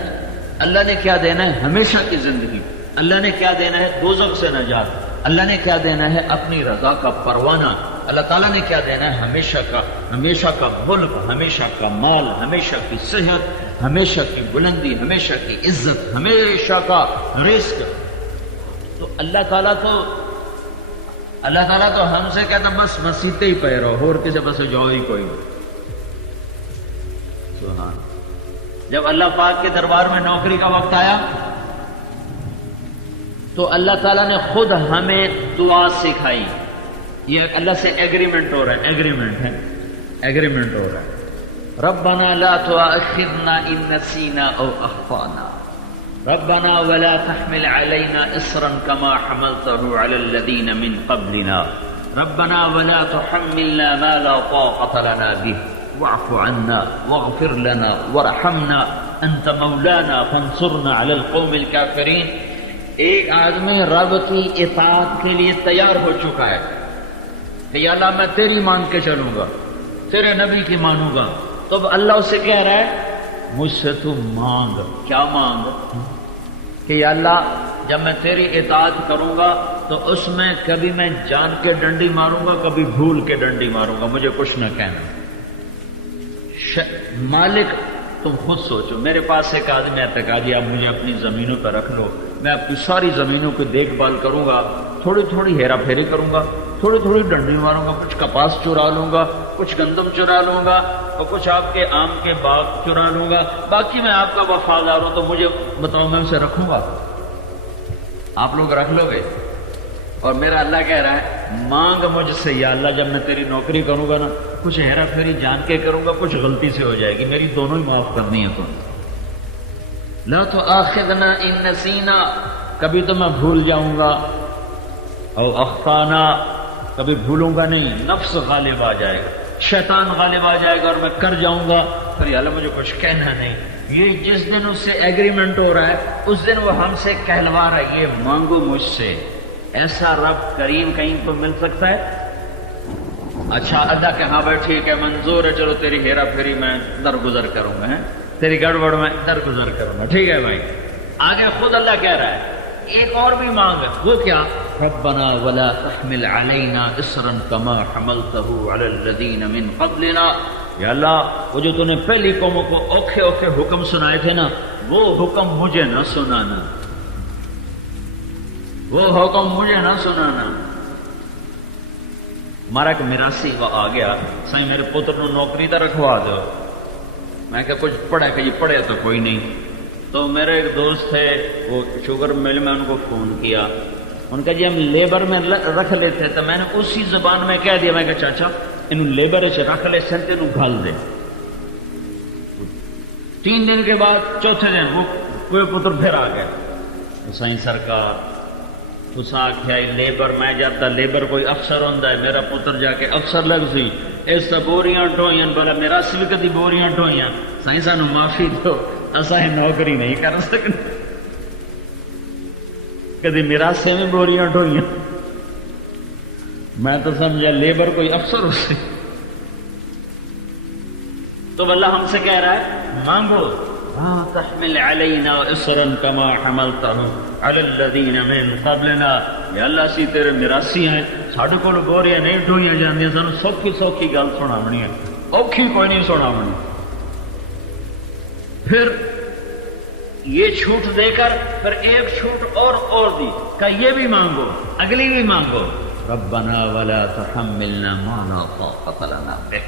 اللہ نے کیا دینا ہے؟ ہمیشہ کی زندگی۔ اللہ نے کیا دینا ہے؟ دوزخ سے نجات۔ اللہ نے کیا دینا ہے؟ اپنی رضا کا پروانہ۔ اللہ تعالیٰ نے کیا دینا ہے؟ ہمیشہ کا ملک، ہمیشہ کا مال، ہمیشہ کی صحت، ہمیشہ کی بلندی، ہمیشہ کی عزت، ہمیشہ کا رزق۔ تو اللہ تعالیٰ تو ہم سے کہتا بس مسیتے ہی پہ رہو، اور کسی بس جاؤ ہی کوئی نہیں۔ سبحان۔ جب اللہ پاک کے دربار میں نوکری کا وقت آیا تو اللہ تعالیٰ نے خود ہمیں دعا سکھائی۔ یہ اللہ سے ایگریمنٹ ہو رہا ہے، ایگریمنٹ ہو رہا ہے۔ ربنا لا تؤاخذنا ان نسینا او اخطانا، ربنا ولا تحمل علينا اصرا كما حملته على الذين من قبلنا، ربنا ولا تحملنا ما لا طاقة لنا به واعف عنا واغفر لنا وارحمنا انت مولانا فانصرنا على القوم الكافرين۔ ایک آدمی رب کی اطاعت کے لیے تیار ہو چکا ہے کہ یا اللہ میں تیری مانگ کے چلوں گا، تیرے نبی کی مانوں گا، تو اب اللہ اسے کہہ رہا ہے مجھ سے تو مانگ۔ کیا مانگ؟ کہ یا اللہ جب میں تیری اطاعت کروں گا تو اس میں کبھی میں جان کے ڈنڈی ماروں گا، کبھی بھول کے ڈنڈی ماروں گا، مجھے کچھ نہ کہنا۔ مالک تم خود سوچو، میرے پاس ایک آدمی اعتقادی، آپ مجھے اپنی زمینوں پہ رکھ لو، میں آپ کی ساری زمینوں کی دیکھ بھال کروں گا، تھوڑی تھوڑی ہیرا پھیری کروں گا، تھوڑی تھوڑی ڈنڈی ماروں گا، کچھ کپاس چرا لوں گا، کچھ گندم چرا لوں گا، اور کچھ آپ کے آم کے باغ چرا لوں گا، باقی میں آپ کا وفادار ہوں، تو مجھے بتاؤ میں اسے رکھوں گا؟ آپ لوگ رکھ لو گے؟ اور میرا اللہ کہہ رہا ہے مانگ مجھ سے، یا اللہ جب میں تیری نوکری کروں گا نا، کچھ ہیرا پھیری جان کے کروں گا، کچھ غلطی سے ہو جائے گی، میری دونوں ہی معاف کرنی ہے تم۔ لا تؤاخذنا ان نسینا، کبھی تو میں بھول جاؤں گا، او اخطانا، کبھی بھولوں گا نہیں، نفس غالب آ جائے گا، شیطان غالب آ جائے گا اور میں کر جاؤں گا، پھر یا اللہ مجھے کچھ کہنا نہیں۔ یہ جس دن اس سے ایگریمنٹ ہو رہا ہے اس دن وہ ہم سے کہلوا رہا ہے یہ مانگو مجھ سے۔ ایسا رب کریم کہیں تو مل سکتا ہے؟ اچھا اللہ کہ ہاں بھائی ٹھیک ہے، منظور ہے، چلو تیری ہیرا پھیری میں درگزر کروں گا، تیری گڑبڑ میں درگزر کروں گا، ٹھیک ہے بھائی۔ آگے خود اللہ کہہ رہا ہے ایک اور بھی مانگ، وہ کیا؟ ربنا ولا تحمل علينا اصرا كما حملته على الذين من قبلنا، یا اللہ وہ جو تو نے پہلی قوموں کو اوکھے اوکھے حکم سنائے تھے نا، وہ حکم مجھے نہ سنانا، وہ حکم مجھے نہ سنانا۔ ہمارا ایک میراسی آ گیا، سائیں میرے پتر نو نوکری تو رکھوا دو، میں کہ کچھ پڑھے کہ یہ پڑھے تو کوئی نہیں۔ تو میرے ایک دوست تھے، وہ شوگر مل میں، ان کو فون کیا، ان کا جی ہم لیبر میں رکھ لیتے، تو میں نے اسی زبان میں کہہ دیا، میں کہ چاچا انہوں لیبر سے رکھ لے سنتے انہوں گھال دے۔ 3 دن کے بعد چوتھے دن وہ کوئی پتر پھر آ گیا. سائیں سرکار اس آخیا لیبر میں جاتا لیبر کوئی افسر ہوتا ہے, میرا پتر جا کے افسر لگ سی, اس طرح بوریاں ڈھوئیاں, بلا میرا بھی کدی بوریاں ڈھوئیاں, سائیں سانو معافی دو اصا نوکری نہیں کر سکتے, کدی میرا سے میں بوریاں ڈھوئیاں. میں تو سمجھا لیبر کوئی افسر ہو سی. تو اللہ ہم سے کہہ رہا ہے مانگو, تحمل علینا اسرا کما حملته علی الذین من قبلنا. یا اللہ سی تیرے میراثی ہیں, ساڈے کول بوریاں نہیں ڈھوئیاں جاندیاں, سانو سوکھی سوکھی گل سناونی ہے, اوکھی کوئی نہیں سناونی. پھر یہ چھوٹ دے کر پھر ایک چھوٹ اور دی کہ یہ بھی مانگو, اگلی بھی مانگو, ربنا ولا تحملنا ما لا طاقت لنا به.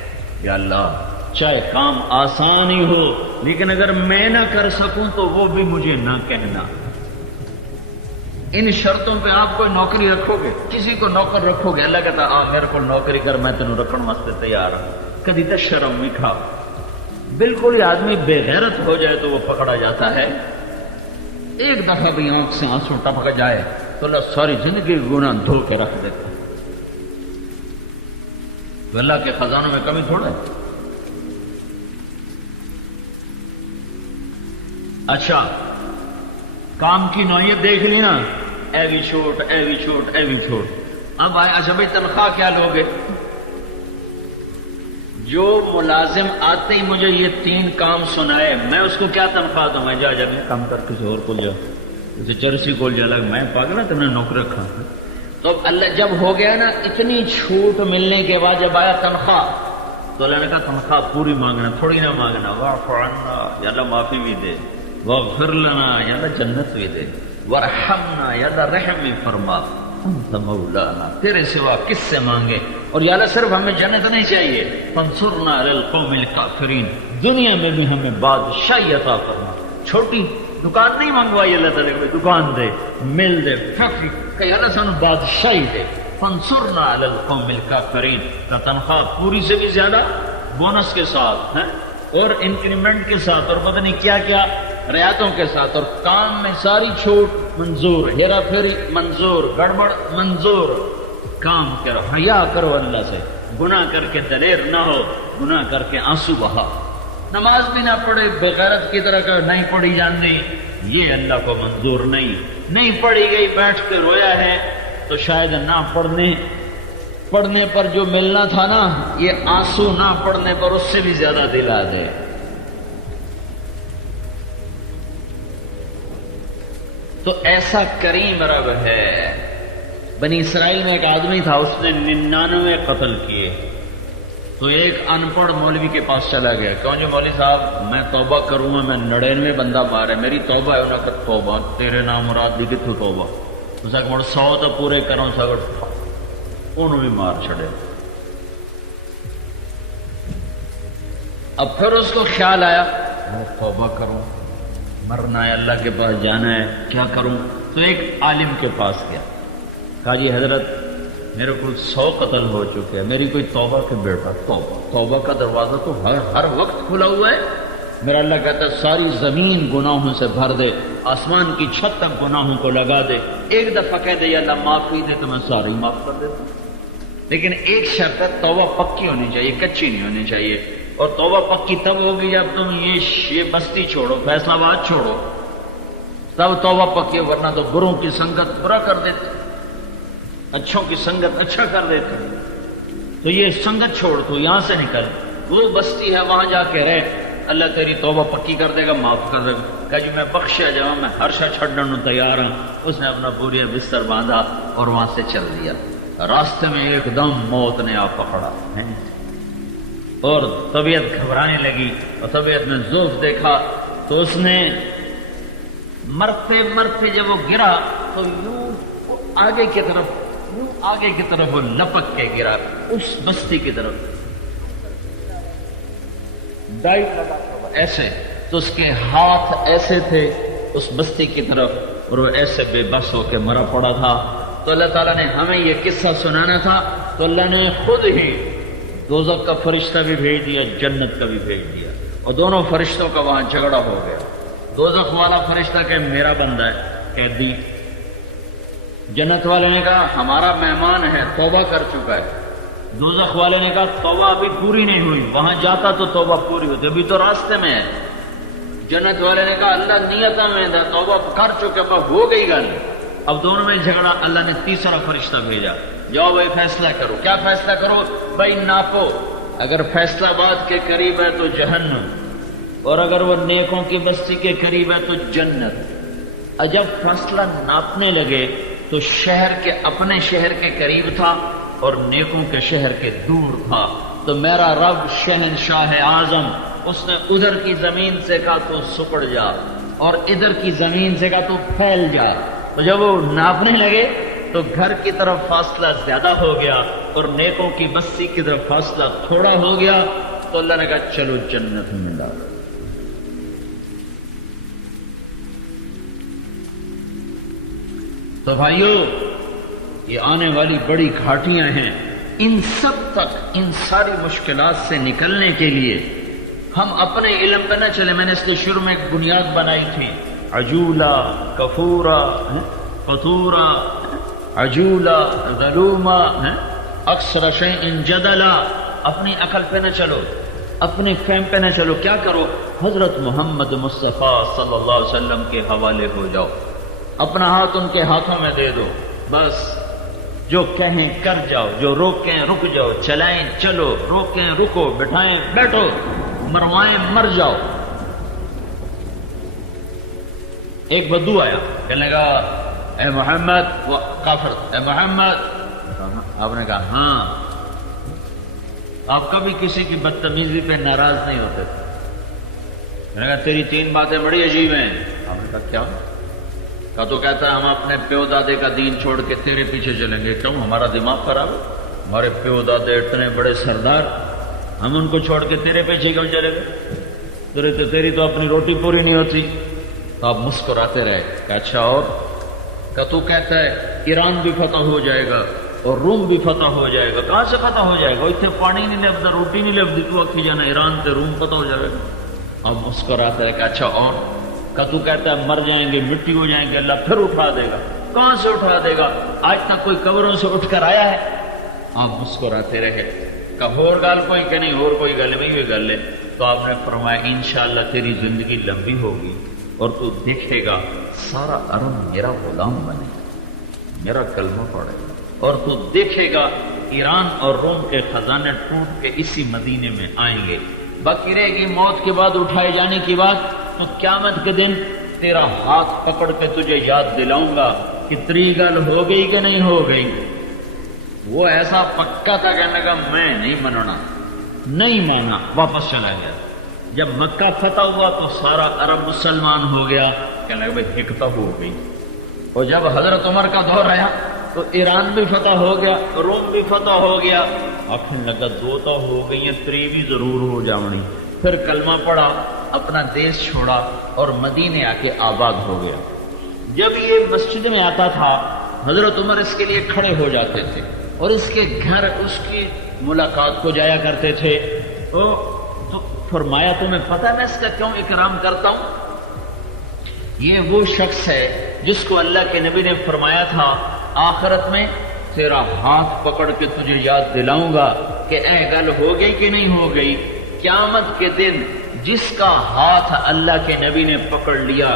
یا اللہ چاہے کام آسان ہی ہو لیکن اگر میں نہ کر سکوں تو وہ بھی مجھے نہ کہنا. ان شرطوں پہ آپ کوئی نوکری رکھو گے, کسی کو نوکر رکھو گے, اللہ کہتا آ میرے کو نوکری کر, میں تینوں رکھنے واسطے تیار ہوں. کدی تو شرم بھی کھا. بالکل ہی آدمی بے غیرت ہو جائے تو وہ پکڑا جاتا ہے. ایک دفعہ بھی آنکھ سے آنسو ٹپک جائے تو اللہ ساری زندگی گناہ دھو کے رکھ دیتا. تو اللہ کے خزانوں میں کمی تھوڑا ہے. اچھا کام کی نوعیت دیکھ لی نا, اے بھی چھوٹ, اے بھی چھوٹ, اے بھی چھوٹ. اب آئے اچھا بھائی تنخواہ کیا لوگے؟ جو ملازم آتے ہی مجھے یہ 3 کام سنائے میں اس کو کیا تنخواہ دوں؟ میں جا میں کام کر کسی اور کو جا, اسے چرسی کو جا لگ, میں پاگل تم نے نوکر رکھا. تو اللہ جب ہو گیا نا اتنی چھوٹ ملنے کے بعد جب آیا تنخواہ تو اللہ نے کہا تنخواہ پوری مانگنا, تھوڑی نہ مانگنا. واعف عنا, یا اللہ معافی بھی دے, واغفر لنا, یا اللہ جنت بھی دے, وارحمنا, یا اللہ رحم بھی فرما, انت مولانا, تیرے سوا کس سے مانگے, اور یا اللہ صرف ہمیں جنت نہیں چاہیے, فانصرنا علی القوم الکافرین, دنیا میں بھی ہمیں بادشاہی عطا فرما. چھوٹی دکان نہیں منگوائی اللہ تعالیٰ کو, دکان دے, مل دے, فیکٹری, کہ اللہ سانو بادشاہی دے. فانصرنا علی القوم الکافرین, کا تنخواہ پوری سے بھی زیادہ, بونس کے ساتھ اور انکریمنٹ کے ساتھ اور پتہ نہیں کیا کیا رعایتوں کے ساتھ, اور کام میں ساری چھوٹ منظور, ہیرا پھیری منظور, گڑبڑ منظور. کام کرو, حیا کرو اللہ سے, گناہ کر کے دلیر نہ ہو, گناہ کر کے آنسو بہا. نماز بھی نہ پڑھے بغیرت کی طرح کہ نہیں پڑھی جاندی, یہ اللہ کو منظور نہیں. نہیں پڑھی گئی, بیٹھ کے رویا ہے تو شاید نہ پڑھنے پر جو ملنا تھا نا, یہ آنسو نہ پڑھنے پر اس سے بھی زیادہ دلا دے. تو ایسا کریم رب ہے. بنی اسرائیل میں ایک آدمی تھا, اس نے 99 قتل کیے. تو ایک ان پڑھ مولوی کے پاس چلا گیا, کیوں جو مولوی صاحب میں توبہ کروں گا, میں 99 بندہ مارے, میری توبہ ہے. انہوں نے کہا توبہ تیرے نام مراد دی کتوں توبہ, اس نے کہا 100 تو پورے کروں, انہوں بھی مار چھڑے. اب پھر اس کو خیال آیا میں توبہ کروں, مرنا ہے, اللہ کے پاس جانا ہے, کیا کروں؟ تو ایک عالم کے پاس گیا, کہا جی حضرت میرے کو 100 قتل ہو چکے ہیں, میری کوئی توبہ کے بیٹا. توبہ کا دروازہ تو ہر وقت کھلا ہوا ہے. میرا اللہ کہتا ہے ساری زمین گناہوں سے بھر دے, آسمان کی چھت تک گناہوں کو لگا دے, ایک دفعہ کہہ دے یا اللہ معافی دے تو میں ساری معاف کر دیتا ہوں. لیکن ایک شرط ہے, توبہ پکی ہونی چاہیے, کچی نہیں ہونی چاہیے. اور توبہ پکی تب ہوگی جب تم یہ بستی چھوڑو, فیصلہ آباد چھوڑو, تب توبہ پکی, ورنہ تو بروں کی سنگت برا کر دیتے, اچھوں کی سنگت اچھا کر دیتے. تو یہ سنگت چھوڑ, تو یہاں سے نکل, وہ بستی ہے وہاں جا کے رہ, اللہ تیری توبہ پکی کر دے گا, معاف کر دے گا. کہ جی میں بخشیا جاؤں, میں ہر شا چھڑنے تیار ہوں. اس نے اپنا بوریا بستر باندھا اور وہاں سے چل دیا. راستے میں ایک دم موت نے آ پکڑا اور طبیعت گھبرانے لگی, اور طبیعت نے ضعف دیکھا تو اس نے مرتے مرتے جب وہ گرا تو یوں آگے کی طرف وہ لپک کے گرا, اس بستی کی طرف ڈائٹ لگا ایسے, تو اس کے ہاتھ ایسے تھے اس بستی کی طرف, اور وہ ایسے بے بس ہو کے مرا پڑا تھا. تو اللہ تعالیٰ نے ہمیں یہ قصہ سنانا تھا, تو اللہ نے خود ہی دوزخ کا فرشتہ بھی بھیج دیا, جنت کا بھی بھیج دیا, اور دونوں فرشتوں کا وہاں جھگڑا ہو گیا. دوزخ والا فرشتہ کہ میرا بندہ ہے قیدی، جنت والے نے کہا ہمارا مہمان ہے توبہ کر چکا ہے. دوزخ والے نے کہا توبہ ابھی پوری نہیں ہوئی، وہاں جاتا تو توبہ پوری ہوتی، ابھی تو راستے میں ہے. جنت والے نے کہا اللہ نیت میں تھا توبہ کر چکے پر ہو گئی گل. اب دونوں میں جھگڑا، اللہ نے تیسرا فرشتہ بھیجا، جاؤ بھائی فیصلہ کرو. کیا فیصلہ کرو بھائی؟ ناپو، اگر فیصلہ باد کے قریب ہے تو جہنم، اور اگر وہ نیکوں کی بستی کے قریب ہے تو جنت. جب فیصلہ ناپنے لگے تو شہر کے اپنے شہر کے قریب تھا اور نیکوں کے شہر کے دور تھا. تو میرا رب شہنشاہ اعظم اس نے ادھر کی زمین سے کہا تو سکڑ جا، اور ادھر کی زمین سے کہا تو پھیل جا. تو جب وہ ناپنے لگے تو گھر کی طرف فاصلہ زیادہ ہو گیا اور نیکوں کی بستی کی طرف فاصلہ تھوڑا ہو گیا. تو اللہ نے کہا چلو جنت میں ڈالو. تو بھائیو یہ آنے والی بڑی گھاٹیاں ہیں، ان سب تک، ان ساری مشکلات سے نکلنے کے لیے ہم اپنے علم پہ نہ چلے. میں نے اس کے شروع میں ایک بنیاد بنائی تھی، عجولا، کفورا، قطورا، عجولا، ظلوما، اکثر شیء جدلا. اپنی عقل پہ نہ چلو، اپنے فہم پہ نہ چلو. کیا کرو؟ حضرت محمد مصطفیٰ صلی اللہ علیہ وسلم کے حوالے ہو جاؤ، اپنا ہاتھ ان کے ہاتھوں میں دے دو. بس جو کہیں کر جاؤ، جو روکیں رک جاؤ، چلائیں چلو، روکیں رکو، بٹھائیں بیٹھو، مروائیں مر جاؤ. ایک بدو آیا، کہنے لگا اے محمد، وہ کافر، اے محمد. آپ نے کہا ہاں. آپ کبھی کسی کی بدتمیزی پہ ناراض نہیں ہوتے تھے. میں نے کہا تیری 3 باتیں بڑی عجیب ہیں. آپ نے کہا کیا؟ کہا تو کہتا ہے ہم اپنے پیو دادے کا دین چھوڑ کے تیرے پیچھے چلیں گے. کیوں؟ ہمارا دماغ خراب ہے؟ ہمارے پیو دادے اتنے بڑے سردار، ہم ان کو چھوڑ کے تیرے پیچھے کیوں چلیں گے؟ تیری تو اپنی روٹی پوری نہیں ہوتی. تو آپ مسکراتے رہے. کہ اچھا اور؟ کہ تو کہتا ہے ایران بھی فتح ہو جائے گا اور روم بھی فتح ہو جائے گا. کہاں سے فتح ہو جائے گا؟ اتنے پانی نہیں لبدا، روٹی نہیں لبدی، تو آتی جانا ایران سے روم فتح ہو جائے گا. آپ مسکراتے رہے. کہ اچھا اور؟ کہ تو کہتا ہے مر جائیں گے، مٹی ہو جائیں گے، اللہ پھر اٹھا دے گا. کہاں سے اٹھا دے گا؟ آج تک کوئی قبروں سے اٹھ کر آیا ہے؟ آپ مسکراتے رہے. کہ اور گال کوئی کہ نہیں، اور کوئی گل نہیں ہوئی گل ہے. تو آپ نے فرمایا انشاءاللہ تیری زندگی لمبی ہوگی اور تو دیکھے گا سارا عرب میرا غلام بنے گا، میرا کلمہ پڑھے گا، اور تو دیکھے گا ایران اور روم کے خزانے ٹوٹ کے اسی مدینے میں آئیں گے. باقی رہے گی موت کے بعد اٹھائے جانے کی بات. تو قیامت کے دن تیرا ہاتھ پکڑ کے تجھے یاد دلاؤں گا کہ تیری گل ہو گئی کہ نہیں ہو گئی. وہ ایسا پکا تھا کہنے کا میں نہیں مننا، نہیں مانا، واپس چلا گیا. جب مکہ فتح ہوا تو سارا عرب مسلمان ہو گیا. کہنے لگا بھائی حکمت ہو گئی. اور جب حضرت عمر کا دور آیا تو ایران بھی فتح ہو گیا، روم بھی فتح ہو گیا. آخر لگا 2 تو ہو گئی ہیں، 3 بھی ضرور ہو جاونی. پھر کلمہ پڑھا، اپنا دیش چھوڑا اور مدینے آ کے آباد ہو گیا. جب یہ مسجد میں آتا تھا حضرت عمر اس کے لیے کھڑے ہو جاتے تھے اور اس کے گھر اس کی ملاقات کو جایا کرتے تھے. تو فرمایا تمہیں پتہ میں اس کا کیوں اکرام کرتا ہوں؟ یہ وہ شخص ہے جس کو اللہ کے نبی نے فرمایا تھا آخرت میں تیرا ہاتھ پکڑ کے تجھے یاد دلاؤں گا کہ اے گل ہو گئی کہ نہیں ہو گئی. قیامت کے دن جس کا ہاتھ اللہ کے نبی نے پکڑ لیا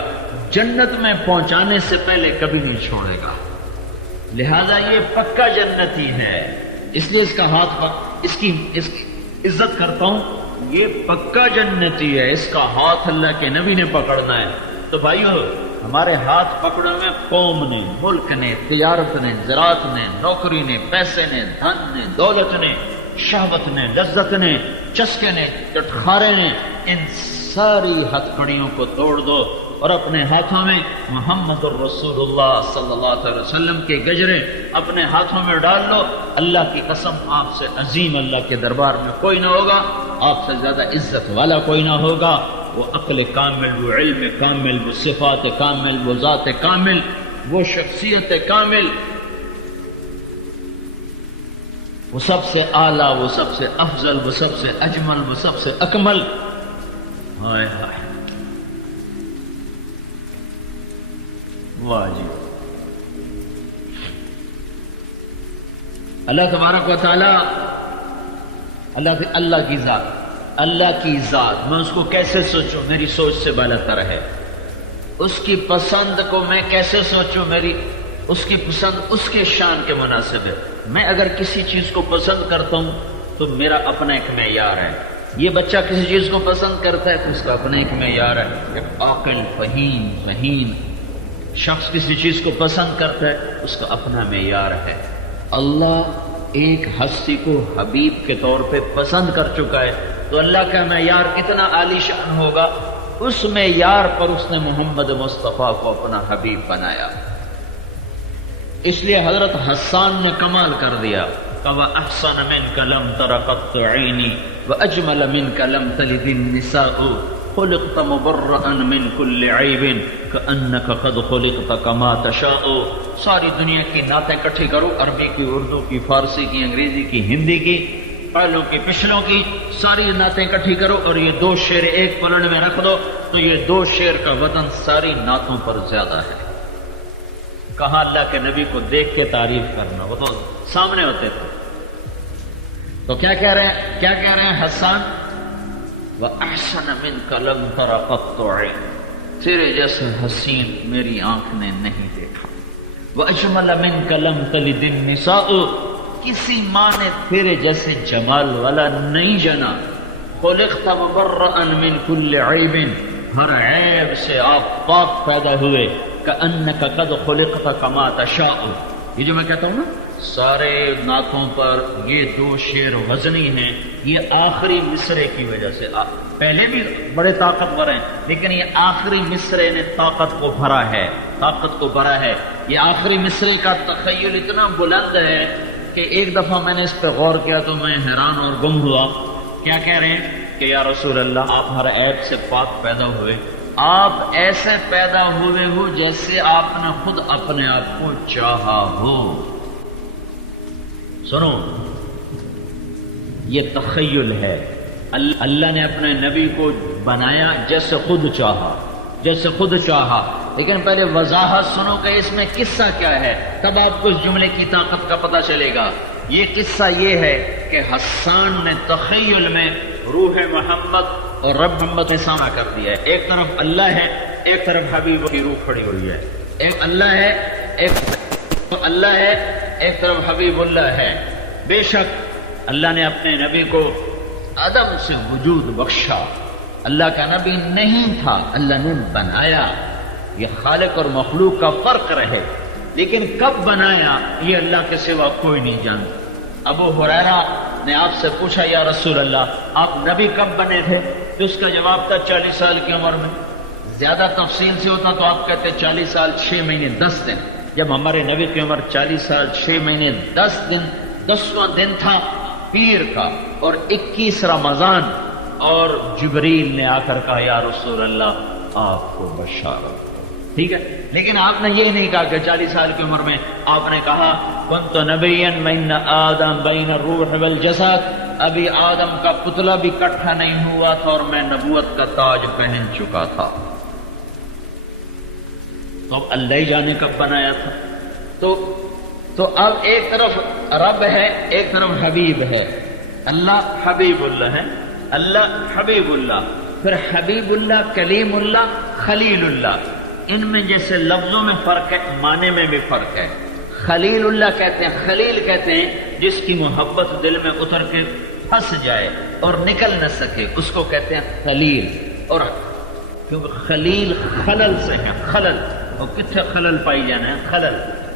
جنت میں پہنچانے سے پہلے کبھی نہیں چھوڑے گا. لہذا یہ پکا جنتی ہے، اس لیے اس کا ہاتھ اس کی عزت کرتا ہوں. یہ پکا جنتی ہے، اس کا ہاتھ اللہ کے نبی نے پکڑنا ہے. تو بھائیو ہمارے ہاتھ پکڑنے میں قوم نے، ملک نے، تجارت نے، زراعت نے، نوکری نے، پیسے نے، دھن نے، دولت نے، شہوت نے، لذت نے، چسکے نے، چٹخارے نے، ان ساری ہتھ کڑیوں کو توڑ دو اور اپنے ہاتھوں میں محمد الرسول اللہ صلی اللہ علیہ وسلم کے گجرے اپنے ہاتھوں میں ڈال لو. اللہ کی قسم آپ سے عظیم اللہ کے دربار میں کوئی نہ ہوگا، آپ سے زیادہ عزت والا کوئی نہ ہوگا. وہ عقل کامل، وہ علم کامل، وہ صفات کامل، وہ ذات کامل، وہ شخصیت کامل، وہ سب سے اعلیٰ، وہ سب سے افضل، وہ سب سے اجمل، وہ سب سے اکمل. ہائے ہائے، واہ جی، اللہ تبارک و تعالی، اللہ کی ذات میں اس کو کیسے سوچوں؟ میری سوچ سے بالاتر ہے۔ اس کی پسند کو میں کیسے سوچوں؟ اس کی پسند اس کے شان کے مناسب ہے۔ میں اگر کسی چیز کو پسند کرتا ہوں تو میرا اپنا ایک معیار ہے، یہ بچہ کسی چیز کو پسند کرتا ہے تو اس کا اپنا ایک معیار ہے۔ ایک عاقل فہیم ذہین شخص کسی چیز کو پسند کرتا ہے اس کا اپنا معیار ہے۔ اللہ ایک ہستی کو حبیب کے طور پہ پسند کر چکا ہے تو اللہ کا معیار کتنا عالی شان ہوگا۔ اس معیار پر اس نے محمد مصطفیٰ کو اپنا حبیب بنایا۔ اس لیے حضرت حسان نے کمال کر دیا، وَأَحْسَنَ مِنْكَ لَمْ تَرَ قَطُّ عَيْنِي وَأَجْمَلَ مِنْكَ لَمْ تَلِدِ النِّسَاءُ خُلِقْتَ مُبَرَّأً مِنْ كُلِّ عَيْبٍ كَأَنَّكَ قَدْ خُلِقْتَ كَمَا تَشَاءُ۔ ساری دنیا کی نعتیں اکٹھی کرو، عربی کی، اردو کی، فارسی کی، انگریزی کی، ہندی کی، پہلوں کی پچھلوں کی، ساری نعتیں اکٹھی کرو اور یہ دو شعر ایک پلڑ میں رکھ دو تو یہ دو شعر کا وزن ساری نعتوں پر زیادہ ہے۔ کہاں اللہ کے نبی کو دیکھ کے تعریف کرنا، وہ تو سامنے ہوتے تھے۔ تو کیا کہہ رہے ہیں حسان؟ وَأَحْسَنَ مِنْكَ لَمْ تَرَ قَطُّ عَيْنِي، تیرے جیسے حسین میری آنکھ نے نہیں دیکھا۔ وَأَجْمَلَ مِنْكَ لَمْ تَلِدِ النِّسَاءُ، کسی ماں نے تیرے جیسے جمال والا نہیں جنا۔ خُلِقْتَ مُبَرَّأً مِنْ كُلِّ عَيْبٍ، ہر عیب سے آپ پاک پیدا ہوئے۔ كَأَنَّكَ قَدْ خُلِقْتَ كَمَا تَشَاءُ، یہ جو میں کہتا ہوں نا سارے نعتوں پر یہ دو شعر وزنی ہیں، یہ آخری مصرے کی وجہ سے۔ پہلے بھی بڑے طاقتور ہیں لیکن یہ آخری مصرے نے طاقت کو بھرا ہے۔ یہ آخری مصرے کا تخیل اتنا بلند ہے کہ ایک دفعہ میں نے اس پہ غور کیا تو میں حیران اور گم ہوا۔ کیا کہہ رہے ہیں کہ یا رسول اللہ آپ ہر عیب سے پاک پیدا ہوئے، آپ ایسے پیدا ہوئے ہو جیسے آپ نے خود اپنے آپ کو چاہا ہو۔ سنو، یہ تخیل ہے۔ اللہ نے اپنے نبی کو بنایا جیسے خود چاہا، لیکن پہلے وضاحت سنو کہ اس میں قصہ کیا ہے، تب آپ کو اس جملے کی طاقت کا پتہ چلے گا۔ یہ قصہ یہ ہے کہ حسان نے تخیل میں روح محمد اور رب محمد نے سامنا کر دیا ہے۔ ایک طرف اللہ ہے، ایک طرف حبیب کی روح کھڑی ہوئی ہے۔ ایک اللہ ہے، ایک طرف حبیب اللہ ہے۔ بے شک اللہ نے اپنے نبی کو عدم سے وجود بخشا۔ اللہ کا نبی نہیں تھا، اللہ نے بنایا۔ یہ خالق اور مخلوق کا فرق رہے، لیکن کب بنایا یہ اللہ کے سوا کوئی نہیں جانتا۔ ابو ہریرہ نے آپ سے پوچھا یا رسول اللہ آپ نبی کب بنے تھے؟ تو اس کا جواب تھا 40 سال کی عمر میں۔ زیادہ تفصیل سے ہوتا تو آپ کہتے 40 سال 6 مہینے 10 دن۔ جب ہمارے نبی کی عمر 40 سال 6 مہینے 10 دن، 10واں دن تھا پیر کا اور 21 رمضان، اور جبریل نے آ کر کہا یا رسول اللہ آپ کو بشارت۔ ٹھیک ہے، لیکن آپ نے یہ نہیں کہا کہ 40 سال کی عمر میں آپ نے کہا کنت نبیا بین آدم بین الروح والجسد، ابھی آدم کا پتلا بھی کٹھا نہیں ہوا تھا اور میں نبوت کا تاج پہن چکا تھا۔ تو اب اللہ ہی جانے کب بنایا تھا۔ تو اب ایک طرف رب ہے، ایک طرف حبیب ہے۔ اللہ حبیب اللہ ہے، اللہ حبیب اللہ، پھر حبیب اللہ، کلیم اللہ، خلیل اللہ۔ ان میں جیسے لفظوں میں فرق ہے، معنی میں بھی فرق ہے۔ خلیل اللہ کہتے ہیں، خلیل کہتے ہیں جس کی محبت دل میں اتر کے پھنس جائے اور نکل نہ سکے، اس کو کہتے ہیں خلیل۔ اور کیونکہ خلیل خلل سے ہے، خلل، اور کتنے خلل پائی جانا ہے، خلل۔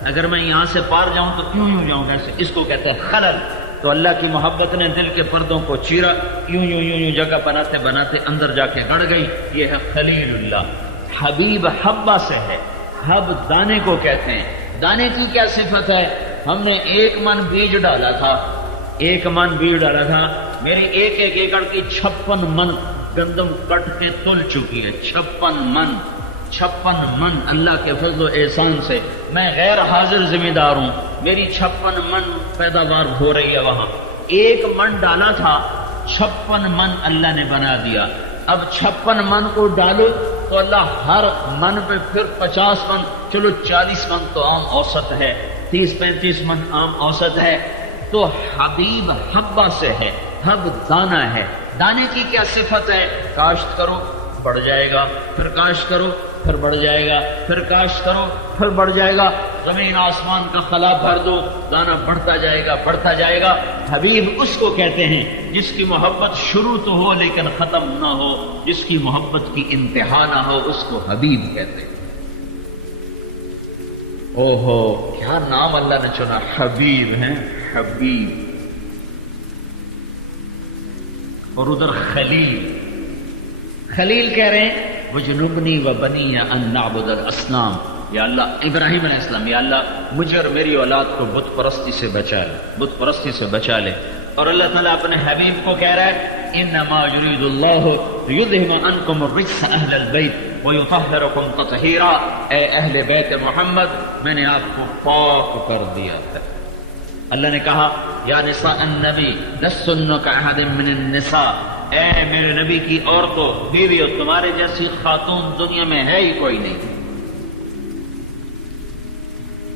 اگر میں یہاں سے پار جاؤں تو کیوں یوں جاؤں ایسے، اس کو کہتے ہیں خلل۔ تو اللہ کی محبت نے دل کے پردوں کو چیرا، یوں جگہ بناتے بناتے اندر جا کے گڑ گئی، یہ ہے خلیل اللہ۔ حبیب حبہ سے ہے، حب دانے کو کہتے ہیں۔ دانے کی کیا صفت ہے؟ ہم نے 1 من بیج ڈالا تھا، 1 من بیج ڈالا تھا، میری 1 ایکڑ کی 56 من گندم کٹ کے تل چکی ہے۔ 56 من اللہ کے فضل و احسان سے، میں غیر حاضر ذمہ دار ہوں، میری 56 من پیداوار ہو رہی ہے وہاں۔ 1 من ڈالا تھا، 56 من اللہ نے بنا دیا۔ اب 56 من کو ڈالو تو اللہ ہر من پہ پھر 50 من، چلو 40 من تو عام اوسط ہے، 30-35 من عام اوسط ہے، تو حبیب حبہ سے ہے، حب دانہ ہے، دانے کی کیا صفت ہے؟ کاشت کرو بڑھ جائے گا، پھر کاشت کرو پھر بڑھ جائے گا، پھر کاشت کرو پھر بڑھ جائے گا، زمین آسمان کا خلا بھر دو دانہ بڑھتا جائے گا بڑھتا جائے گا۔ حبیب اس کو کہتے ہیں جس کی محبت شروع تو ہو لیکن ختم نہ ہو، جس کی محبت کی انتہا نہ ہو، اس کو حبیب کہتے ہیں۔ اوہو کیا نام اللہ نے چنا، حبیب ہیں، حبیب۔ اور ادھر خلیل، خلیل کہہ رہے ہیں وجنبنی و بنی ان نعبد الاصنام، یا اللہ ابراہیم علیہ السلام، یا اللہ مجھے اور میری اولاد کو بت پرستی سے بچا لے، بت پرستی سے بچا لے۔ اور اللہ تعالیٰ اپنے حبیب کو کہہ رہا ہے انما یرید اللہ لیذہب عنکم الرجس اہل البیت ویطہرکم تطہیرا، اے اہل بیت محمد میں نے آپ کو پاک کر دیا ہے۔ اللہ نے کہا یا نساء النبی لستن کاحد من النساء، اے میرے نبی کی عورتوں بیویوں، تمہارے جیسی خاتون دنیا میں ہے ہی کوئی نہیں۔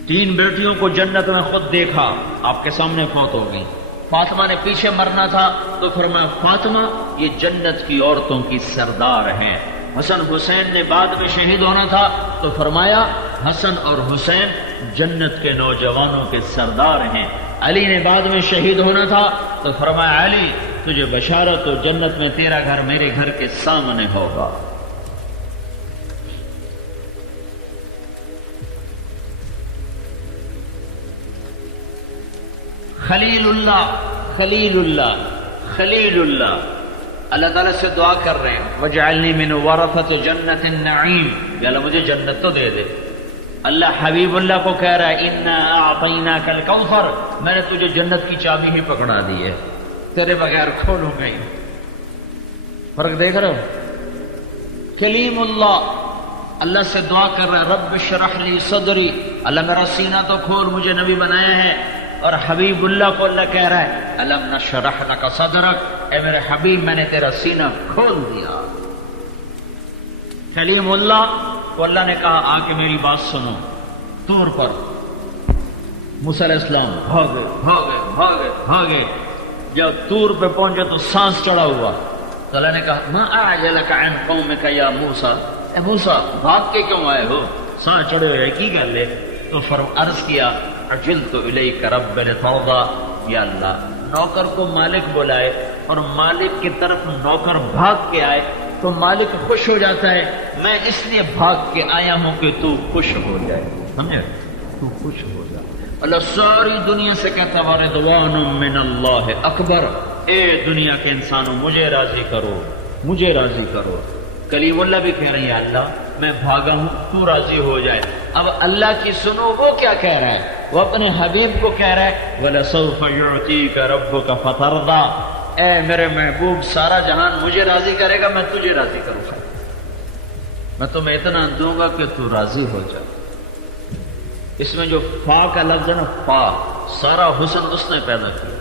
3 بیٹیوں کو جنت میں خود دیکھا، آپ کے سامنے فوت ہو گئی۔ فاطمہ نے پیچھے مرنا تھا تو فرمایا فاطمہ یہ جنت کی عورتوں کی سردار ہیں۔ حسن حسین نے بعد میں شہید ہونا تھا تو فرمایا حسن اور حسین جنت کے نوجوانوں کے سردار ہیں۔ علی نے بعد میں شہید ہونا تھا تو فرمایا علی تجھے بشارت ہو جنت میں تیرا گھر میرے گھر کے سامنے ہوگا۔ خلیل اللہ، خلیل اللہ، خلیل اللہ، اللہ تعالیٰ سے دعا کر رہے ہیں وَجْعَلْنِي مِنْ وَرَثَةِ جَنَّةِ النَّعِيمِ، یا اللہ مجھے جنت تو دے دے۔ اللہ حبیب اللہ کو کہہ رہا ہے اِنَّا أَعْطَيْنَاكَ الْكَوْثَرَ، میں نے تجھے جنت کی چابی ہی پکڑا دی ہے، تیرے بغیر کھولوں گئی۔ فرق دیکھ رہے ہو؟ کلیم اللہ، اللہ سے دعا کر رہا ہے رب اشرح لی صدری، اللہ میرا سینہ تو کھول، مجھے نبی بنایا ہے۔ اور حبیب اللہ کو اللہ کہہ رہا ہے الم نشرح لک صدرک، اے میرے حبیب میں نے تیرا سینہ کھول دیا۔ کلیم اللہ کو اللہ نے کہا آ کے میری بات سنو، طور پر موسیٰ علیہ السلام بھاگے بھاگے بھاگے بھاگے، جب طور پہ پہنچے تو سانس چڑھا ہوا تو اللہ نے کہا ما اعجلک عن قومک یا موسیٰ، اے موسیٰ بھاگ کے کیوں آئے ہو، سانس چڑھے ہوئے کی گل ہے؟ تو عرض کیا عجلت الیک رب لترضی، یا اللہ نوکر کو مالک بلائے اور مالک کی طرف نوکر بھاگ کے آئے تو مالک خوش ہو جاتا ہے، میں اس لیے بھاگ کے آیا ہوں کہ تو خوش ہو جائے، سمجھے؟ تو خوش ہو جائے۔ اللہ ساری دنیا سے کہتا ہے رضوان من اللہ اکبر، اے دنیا کے انسانوں مجھے راضی کرو، مجھے راضی کرو۔ کلیم اللہ بھی کہہ رہے ہیں اللہ میں بھاگا ہوں تو راضی ہو جائے۔ اب اللہ کی سنو وہ کیا کہہ رہا ہے، وہ اپنے حبیب کو کہہ رہا ہے وَلَسَوْفَ يُعْتِيكَ رَبُّكَ فَتَرْضَىٰ، اے میرے محبوب سارا جہان مجھے راضی کرے گا، میں تجھے راضی کروں گا، میں تمہیں اتنا دوں گا کہ تو راضی ہو جائے۔ اس میں جو فا کا لفظ ہے نا، فا سارا حسن اس نے پیدا کیا۔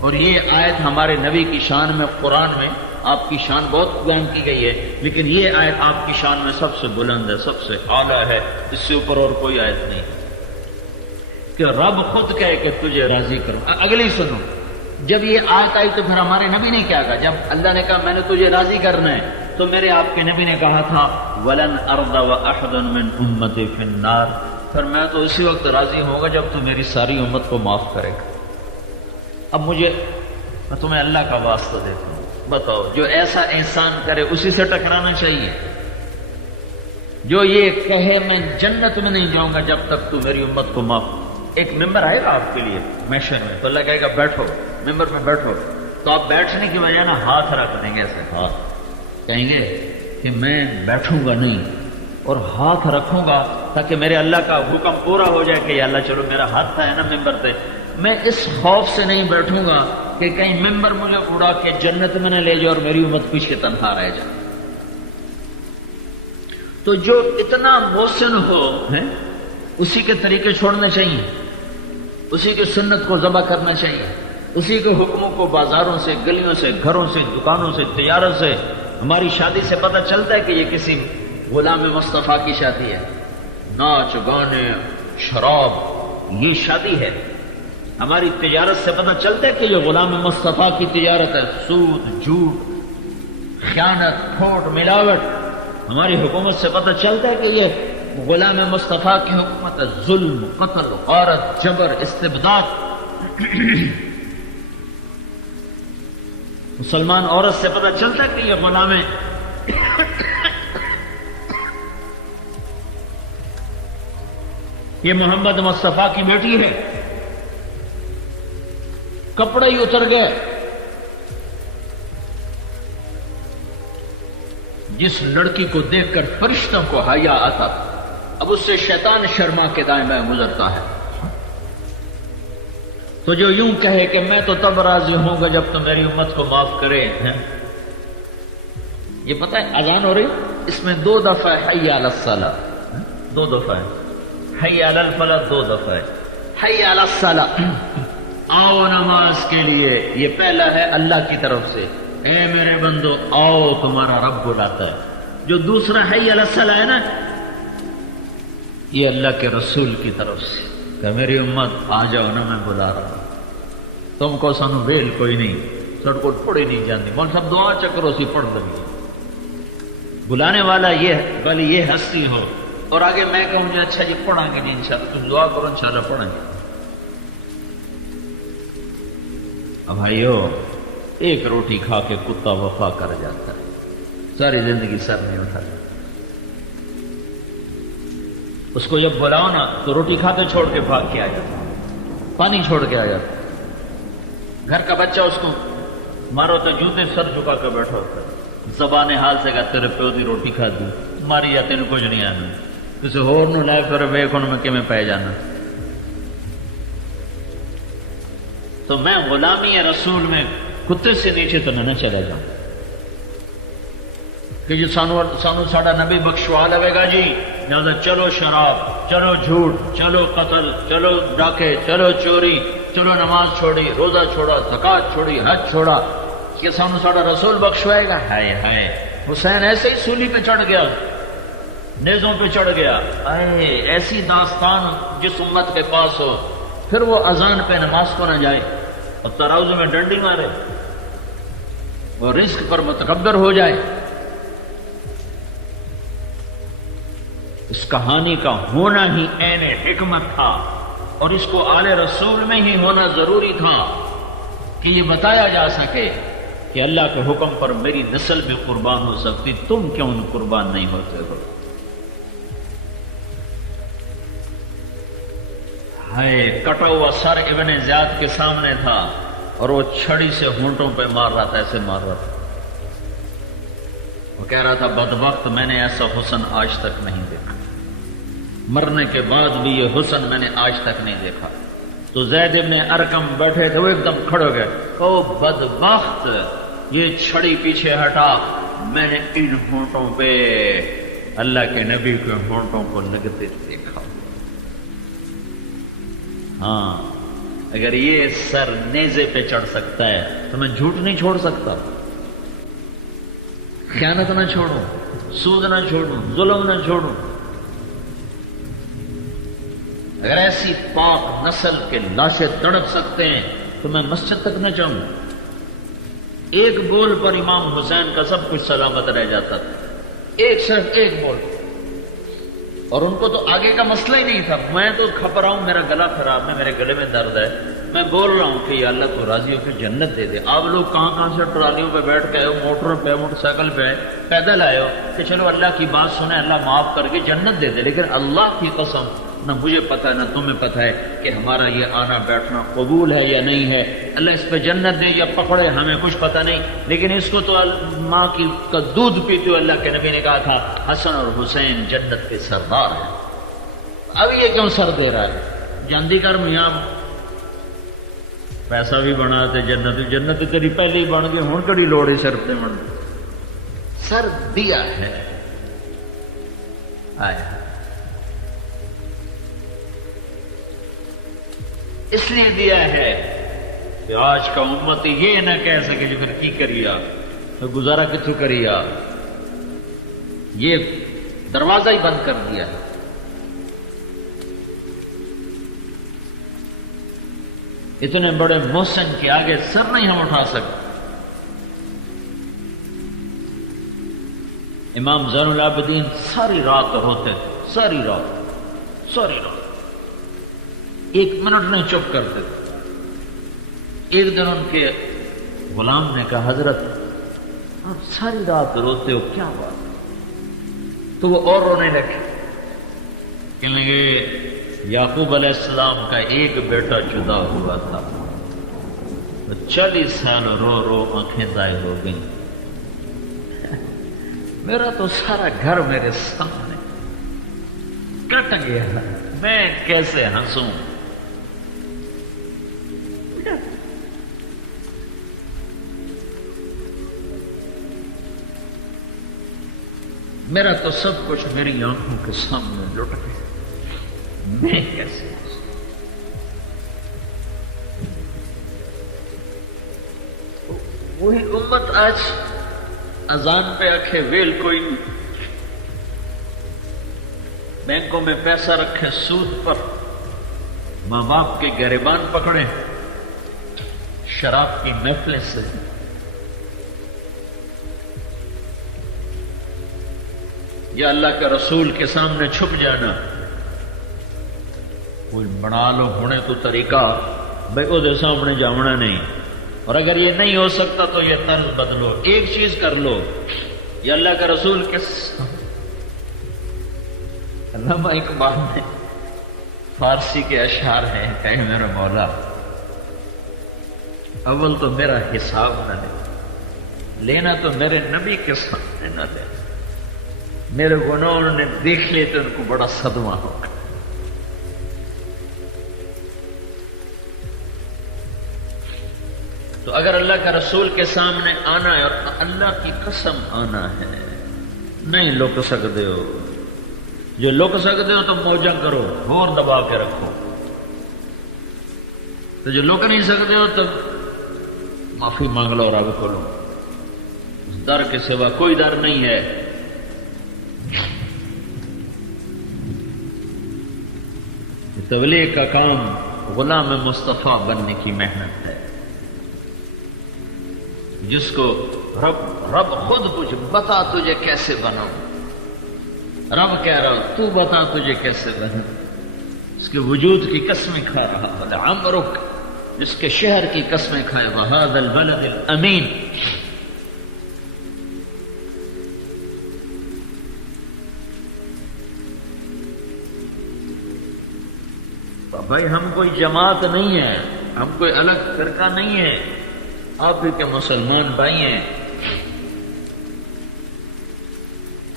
اور یہ آیت ہمارے نبی کی شان میں قرآن میں آپ کی شان بہت بیان کی گئی ہے، لیکن یہ آیت آپ کی شان میں سب سے بلند ہے، سب سے اعلیٰ ہے، اس سے اوپر اور کوئی آیت نہیں کہ رب خود کہے کہ تجھے راضی کروں۔ اگلی سنو، جب یہ آیت آئی تو پھر ہمارے نبی نے کیا کہا؟ جب اللہ نے کہا میں نے تجھے راضی کرنا ہے تو میرے آپ کے نبی نے کہا تھا وَلَنْ أَرْضَ وَأَحَدٌ مِّنْ أُمَّتِي فِي النَّارِ، پھر میں تو اسی وقت راضی ہوں گا جب تو میری ساری امت کو معاف کرے گا۔ اب میں تمہیں اللہ کا واسطہ دیتا ہوں، بتاؤ جو ایسا احسان کرے اسی سے ٹکرانا چاہیے؟ جو یہ کہے میں جنت میں نہیں جاؤں گا جب تک تو میری امت کو معاف۔ ایک ممبر آئے گا آپ کے لیے محشر میں تو اللہ کہے گا بیٹھو، ممبر میں بیٹھو، تو آپ بیٹھنے کی وجہ نا ہاتھ رکھ دیں گے ایسے، ہاتھ کہیں گے کہ میں بیٹھوں گا نہیں اور ہاتھ رکھوں گا تاکہ میرے اللہ کا حکم پورا ہو جائے کہ یا اللہ چلو میرا ہاتھ تھا ہے نا ممبر پہ، میں اس خوف سے نہیں بیٹھوں گا کہ کہیں ممبر مجھے اڑا کے جنت میں نہ لے جائے اور میری امت پیچھے تنہا رہ جائے۔ تو جو اتنا محسن ہو اسی کے طریقے چھوڑنے چاہیے، اسی کی سنت کو ذبح کرنا چاہیے، اسی کے حکموں کو بازاروں سے، گلیوں سے، گھروں سے، دکانوں سے، تجارت سے ہماری شادی سے پتہ چلتا ہے کہ یہ کسی غلام مصطفیٰ کی شادی ہے. ناچ گانے شراب یہ شادی ہے. ہماری تجارت سے پتہ چلتا ہے کہ یہ غلام مصطفیٰ کی تجارت ہے. سود جھوٹ خیانت کھوٹ ملاوٹ. ہماری حکومت سے پتہ چلتا ہے کہ یہ غلام مصطفیٰ کی حکومت ہے. ظلم قتل غارت جبر استبداد. مسلمان عورت سے پتہ چلتا ہے کہ یہ غلام ہے. یہ محمد مصطفیٰ کی بیٹی ہے. کپڑے ہی اتر گئے. جس لڑکی کو دیکھ کر فرشتوں کو حیا آتا اب اس سے شیطان شرما کے دائیں بائیں گزرتا ہے. تو جو یوں کہے کہ میں تو تب راضی ہوں گا جب تو میری امت کو معاف کرے. یہ پتہ ہے اذان ہو رہی اس میں 2 دفعہ حی علی الصلاۃ. 2 دفعہ ہے. حی علی الفلاح 2 دفعہ ہے. حی علی الصلاۃ آؤ نماز کے لیے. یہ پہلا ہے اللہ کی طرف سے اے میرے بندو آؤ تمہارا رب بلاتا ہے. جو دوسرا حی علی الصلاۃ ہے نا یہ اللہ کے رسول کی طرف سے کہ میری امت آ جاؤ نا میں بلا رہا ہوں. تم کو سانو ویل کوئی نہیں سڑکوں پڑھی نہیں جاتی. کون سب دعا چکرو سی پڑھ لگی. بلانے والا یہ بھلی یہ ہستی ہو اور آگے میں کہوں گی اچھا جی پڑھیں گے جی انشاءاللہ تم دعا کرو انشاءاللہ پڑھیں گے. اب بھائیو ایک روٹی کھا کے کتا وفا کر جاتا ہے ساری زندگی سر نہیں اٹھاتا. اس کو جب بلاؤ نا تو روٹی کھاتے چھوڑ کے بھاگ کے آ جاتا. پانی چھوڑ کے آ جاتا. گھر کا بچہ اس کو مارو تو جوتے سر جھکا کے بیٹھا ہوتا ہے. زبان حال سے کہا تیرے پیو دی روٹی کھا دی ماری یا تیرے کچھ نہیں آنا. کسی ہور نو لے کر ویکھ میں کہ میں پہ جانا. تو میں غلامی رسول میں کتے سے نیچے تو نہ چلا جاؤں کہ جی سانو ساڈا نبی بخشوا لوے گا جی. لہذا چلو شراب چلو جھوٹ چلو قتل چلو ڈاکے چلو چوری چلو نماز چھوڑی روزہ چھوڑا زکات چھوڑی حج چھوڑا کہ سانو ساڈا رسول بخشوائے گا. ہائے ہائے حسین ایسے ہی سولی پہ چڑھ گیا نیزوں پہ چڑھ گیا. ایسی داستان جس امت کے پاس ہو پھر وہ اذان پہ نماز کو نہ جائے اور تراوزی میں ڈنڈی مارے وہ رزق پر متکبر ہو جائے. اس کہانی کا ہونا ہی عین حکمت تھا اور اس کو آل رسول میں ہی ہونا ضروری تھا کہ یہ بتایا جا سکے کہ اللہ کے حکم پر میری نسل بھی قربان ہو سکتی. تم کیوں قربان نہیں ہوتے ہو؟ ہائے کٹا ہوا سر ابن زیاد کے سامنے تھا اور وہ چھڑی سے ہونٹوں پہ مار رہا تھا. ایسے مار رہا تھا. وہ کہہ رہا تھا بدبخت میں نے ایسا حسن آج تک نہیں دیکھا. مرنے کے بعد بھی یہ حسن میں نے آج تک نہیں دیکھا. تو زید ابن ارقم بیٹھے تھے وہ ایک دم کھڑے ہو گئے. او بدبخت یہ چھڑی پیچھے ہٹا. میں نے ان ہونٹوں پہ اللہ کے نبی کے ہونٹوں کو لگتے دیکھا. ہاں اگر یہ سر نیزے پہ چڑھ سکتا ہے تو میں جھوٹ نہیں چھوڑ سکتا. خیانت نہ چھوڑوں سود نہ چھوڑوں ظلم نہ چھوڑوں. اگر ایسی پاک نسل کے لاشیں تڑپ سکتے ہیں تو میں مسجد تک نہ جاؤں. ایک بول پر امام حسین کا سب کچھ سلامت رہ جاتا تھا. صرف ایک بول. اور ان کو تو آگے کا مسئلہ ہی نہیں تھا. میں تو کھپ رہا ہوں میرا گلا خراب ہے میرے گلے میں درد ہے میں بول رہا ہوں کہ یا اللہ تو راضی ہو کے جنت دے دے. آپ لوگ کہاں سے ٹرالیوں پہ بیٹھ کے آئے ہو موٹروں پہ موٹر سائیکل پہ آئے پیدل آئے ہو کہ چلو اللہ کی بات سنیں اللہ معاف کر کے جنت دے دے. لیکن اللہ کی قسم نہ مجھے پتا ہے نہ تمہیں پتا ہے کہ ہمارا یہ آنا بیٹھنا قبول ہے یا نہیں ہے. اللہ اس پہ جنت دے یا پکڑے ہمیں کچھ پتا نہیں. لیکن اس کو تو ماں کی کا دودھ پیتے ہوئے اللہ کے نبی نے کہا تھا حسن اور حسین جنت کے سردار ہیں. اب یہ کیوں سر دے رہا ہے؟ جاندی کر میاں پیسہ بھی بنا تے جنت تیری پہلے ہی بن گئی ہوں کڑی لوڑ ہے سر پہ بن. سر دیا ہے. آیا اس لیے دیا ہے کہ آج کا امت یہ نہ کہہ سکے جو پھر کی کریا تو گزارا کتوں کری آ، یہ دروازہ ہی بند کر دیا۔ اتنے بڑے محسن کے آگے سر نہیں ہم اٹھا سکتے۔ امام زین العابدین ساری رات روتے تھے، ساری رات ایک منٹ نہیں چپ کرتے تھے۔ ایک دن ان کے غلام نے کہا حضرت آپ ساری رات روتے ہو، کیا بات؟ تو وہ اور رونے لگے، کہنے لگے یعقوب علیہ السلام کا ایک بیٹا جدا ہوا تھا، 40 سال رو رو آنکھیں ضائع ہو گئیں، میرا تو سارا گھر میرے سامنے کٹ گیا، میں کیسے ہنسوں؟ میرا تو سب کچھ میری آنکھوں کے سامنے لٹ گیا، میں کیسے ہنسوں؟ وہی امت آج اذان پہ آکھے ویل کوئی نہیں، بینکوں میں پیسہ رکھے سود پر، ماں باپ کے گریبان پکڑے شراب کی محفلیں سے، یا اللہ کے رسول کے سامنے چھپ جانا، کوئی بنا لو ہونے تو طریقہ بھائی وہ دے سامنے جاونا نہیں، اور اگر یہ نہیں ہو سکتا تو یہ طرز بدلو، ایک چیز کر لو، یا اللہ کے رسول کے علامہ اقبال نے فارسی کے اشعار ہیں، کہیں میرا مولا اول تو میرا حساب نہ لے، لینا تو میرے نبی کے سامنے نہ لے، میرے گناہ انہوں نے دیکھ لیے تو ان کو بڑا صدمہ ہوگا۔ تو اگر اللہ کا رسول کے سامنے آنا ہے اور اللہ کی قسم آنا ہے، نہیں لوک سکتے ہو، جو لوک سکتے ہو تو موجہ کرو، اور دبا کے رکھو، تو جو لوک نہیں سکتے ہو تو معافی مانگ لو رب کو لو، اس در کے سوا کوئی در نہیں ہے۔ تبلیغ کا کام غلام مصطفیٰ بننے کی محنت ہے، جس کو رب خود پوچھ بتا تجھے کیسے بناؤں، رب کہہ رہا تو بتا تجھے کیسے بناؤں، اس کے وجود کی قسمیں کھا رہا ہے، عمرک جس کے شہر کی قسمیں کھائے، وہذا البلد الامین۔ بھائی ہم کوئی جماعت نہیں ہے، ہم کوئی الگ فرقہ نہیں ہے، آپ بھی کے مسلمان بھائی ہیں،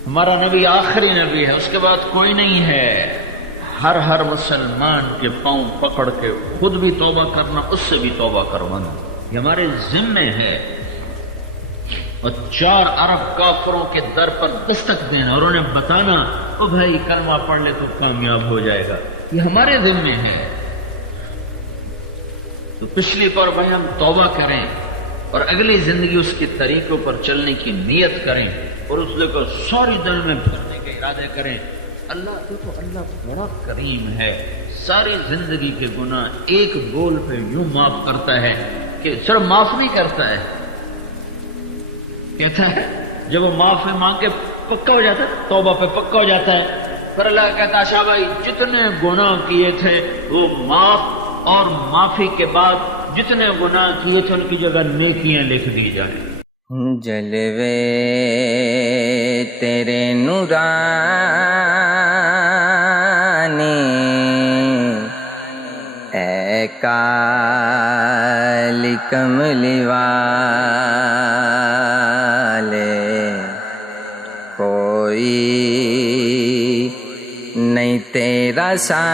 ہمارا نبی آخری نبی ہے، اس کے بعد کوئی نہیں ہے، ہر مسلمان کے پاؤں پکڑ کے خود بھی توبہ کرنا، اس سے بھی توبہ کروانا، یہ ہمارے ذمے ہے، اور 4 ارب کافروں کے در پر دستک دینا اور انہیں بتانا او بھائی کلمہ پڑھ لے تو کامیاب ہو جائے گا، یہ ہمارے ذمے ہے۔ تو پچھلی پر بھائی ہم توبہ کریں اور اگلی زندگی اس کے طریقوں پر چلنے کی نیت کریں، اور اس کو ساری دل میں بھرنے کے ارادے کریں۔ اللہ دیکھو اللہ بڑا کریم ہے، ساری زندگی کے گناہ ایک بول پہ یوں معاف کرتا ہے کہ صرف معاف نہیں کرتا ہے، کہتا ہے جب وہ معافی مانگ کے پکا ہو جاتا ہے، توبہ پہ پکا ہو جاتا ہے، پھر اللہ کہتا ہے شاہ بھائی جتنے گناہ کیے تھے وہ معاف، اور معافی کے بعد جتنے گناہ کیے تھے ان کی جگہ نیکیاں لکھ دی جائیں۔ جلوے تیرے نورانی اے کالی کملی والے، کوئی نہیں تیرا ثانی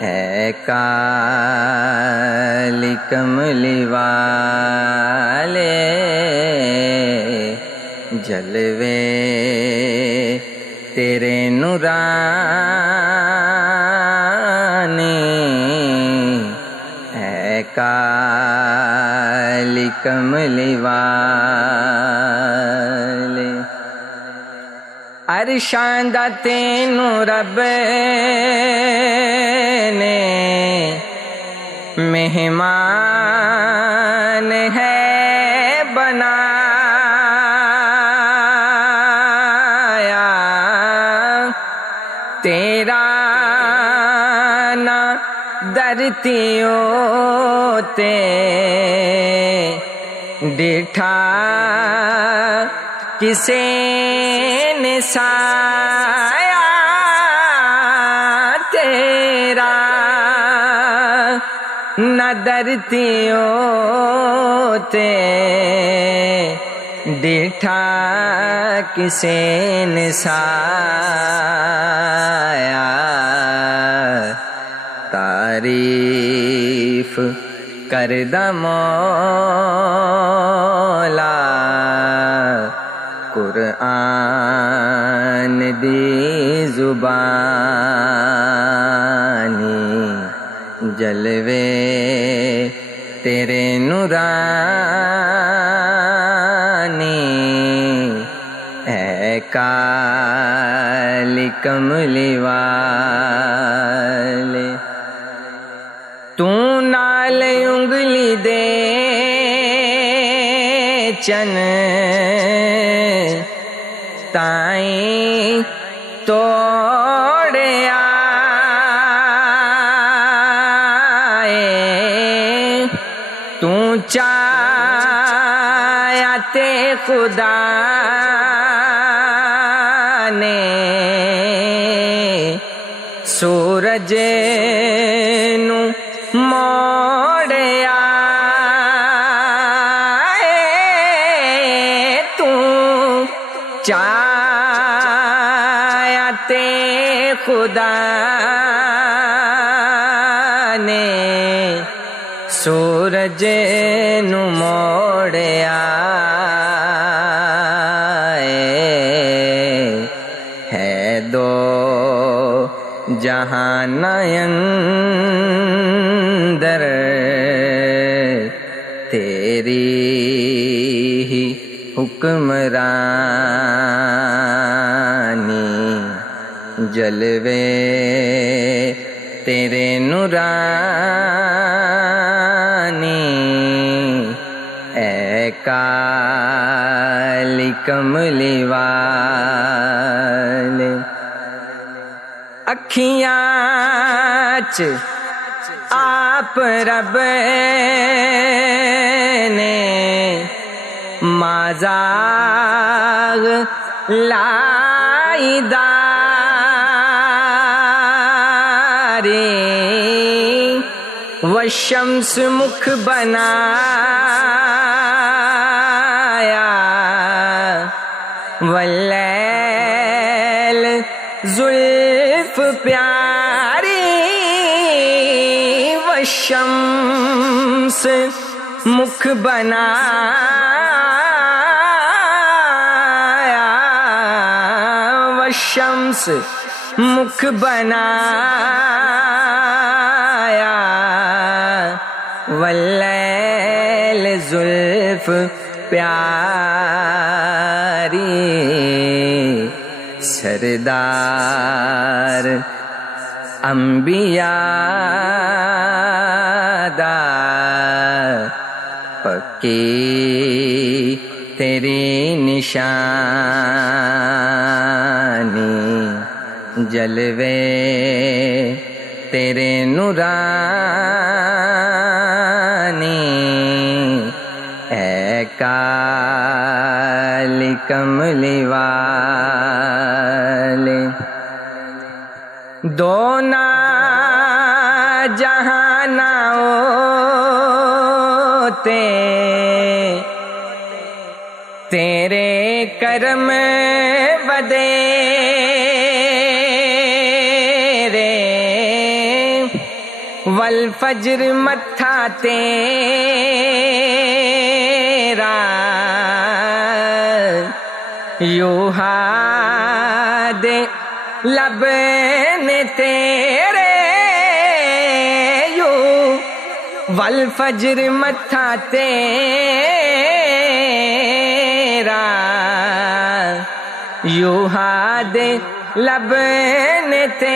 اے کالی کملی والے، جلوے تیرے نورانی اے کالی کملی والے عرشاں دا تینوں رب نے مہمان ہے بنایا تیرا نا درتیوں تے ڈٹھا کسے نے سایہ تیرا نہ درتیوں تے ڈٹھا کسے نے سایہ تعریف کردہ مولا قرآن دی زبانی جلوے تیرے نورانی اے کالی کملی والے تو نال انگلی دے چن تائیں توڑے آئے تو چاہیا تے خدا نے سورج نو موڑے آئے تو چاہیا تے خدا نے سورج نو موڑے آئے ہے دو جہان اندر تیری ہی حکمرانی جلوے تیرے نورانی اے کالی کملی والے اکھیاں چ آپ رب نے مازاغ لائی داری والشمس مکھ بنایا واللیل زلف پیاری والشمس مکھ بنایا والشمس مکھ بنایا واللیل زلف پیاری سردار انبیاء دا پکی تیری نشانی جلوے تیرے نورانی اے کالی کملی والے دونا جہانوں تیرے کرم ودیرے والفجر متھا تیرا یوہا دے لب نے تیرے والفجر متھا تیرا یوہا دے لب نے تیرے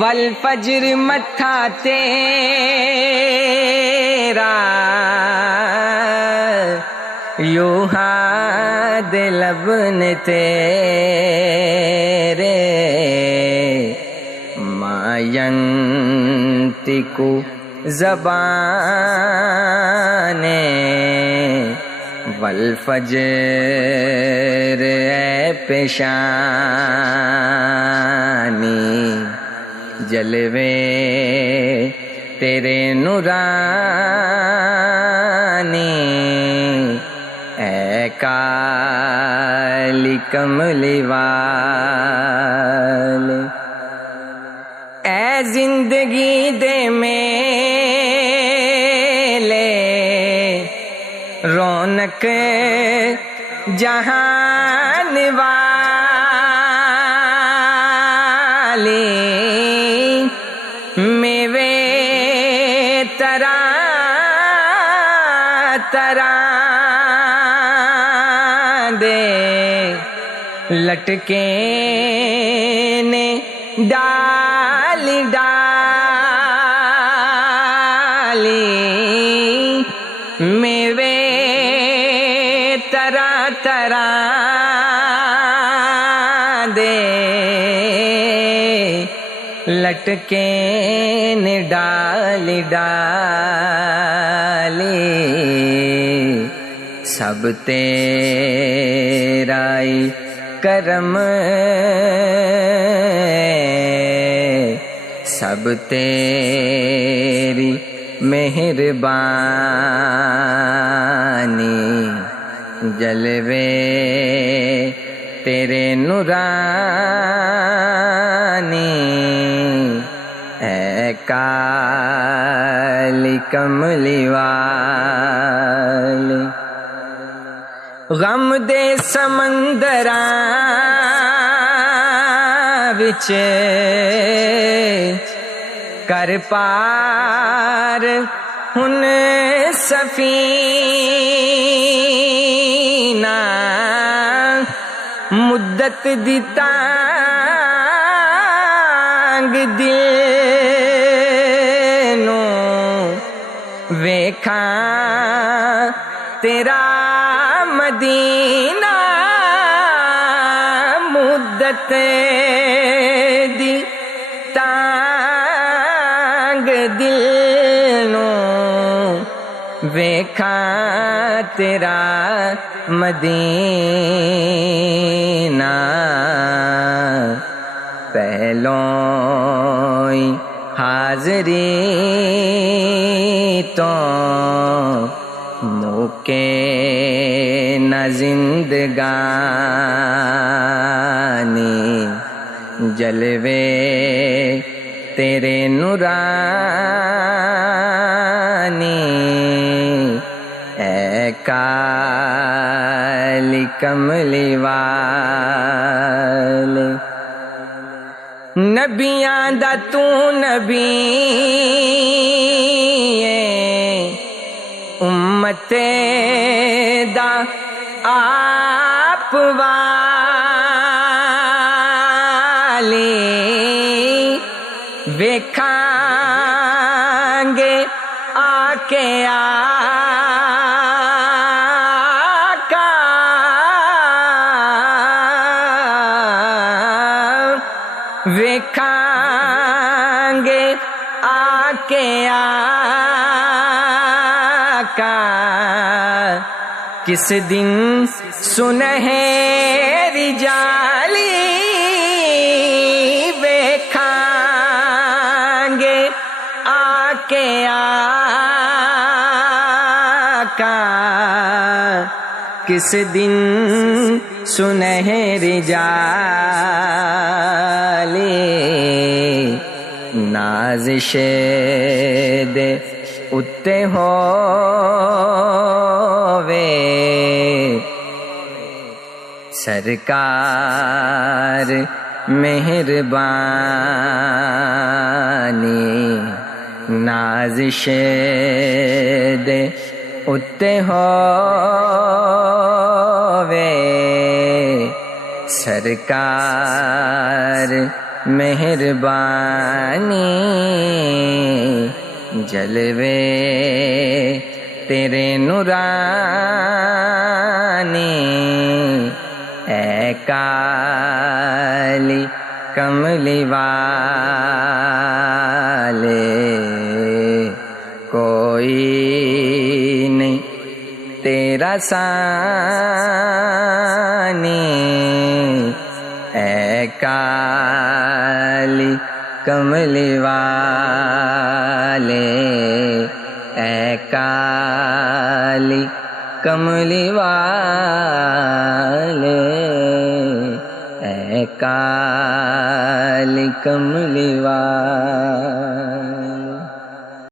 والفجر متھا تیرا یوہا دے لب نے تیرے ما ینطق زبان والفجر اے پیشانی جلوے تیرے نورانی اے کالی کملی والے اے زندگی دے میلے رونق جہان والی میوے طرح طرح دے لٹکے نے ڈالی ڈالی میوے طرح طرح دے لٹکے نے ڈالی ڈالی سب تیرا ہی کرم سب تیری مہربانی جلوے تیرے نورانی اے کالی کملی والے غم دے سمندراں وچ کر پار ہن سفینہ مدت دی تانگ دل نو ویکھاں تیرا مدینہ مدت دی تانگ دل نو ویکھاں تیرا مدینہ پہلوں ہی حاضری تو موقع نہ زندگانی جلوے تیرے نورانی اے کالی کملی والے نبیاں دا تو نبی امت دا آپ والی ویکھاں گے آکے آقا ویکھاں گے آکے آقا کس دن سنہری جالی ویکھاں گے آکے آقا کس دن سنہری جالی نازش دے اتے ہووے سرکار مہربانی نازش دے اتے ہووے سرکار مہربانی جلوے تیرے نورانی اے کالی کملی والے کوئی نہیں تیرا ثانی اے کالی کملی والے اے کالی کملی والے اے کالی کملی والے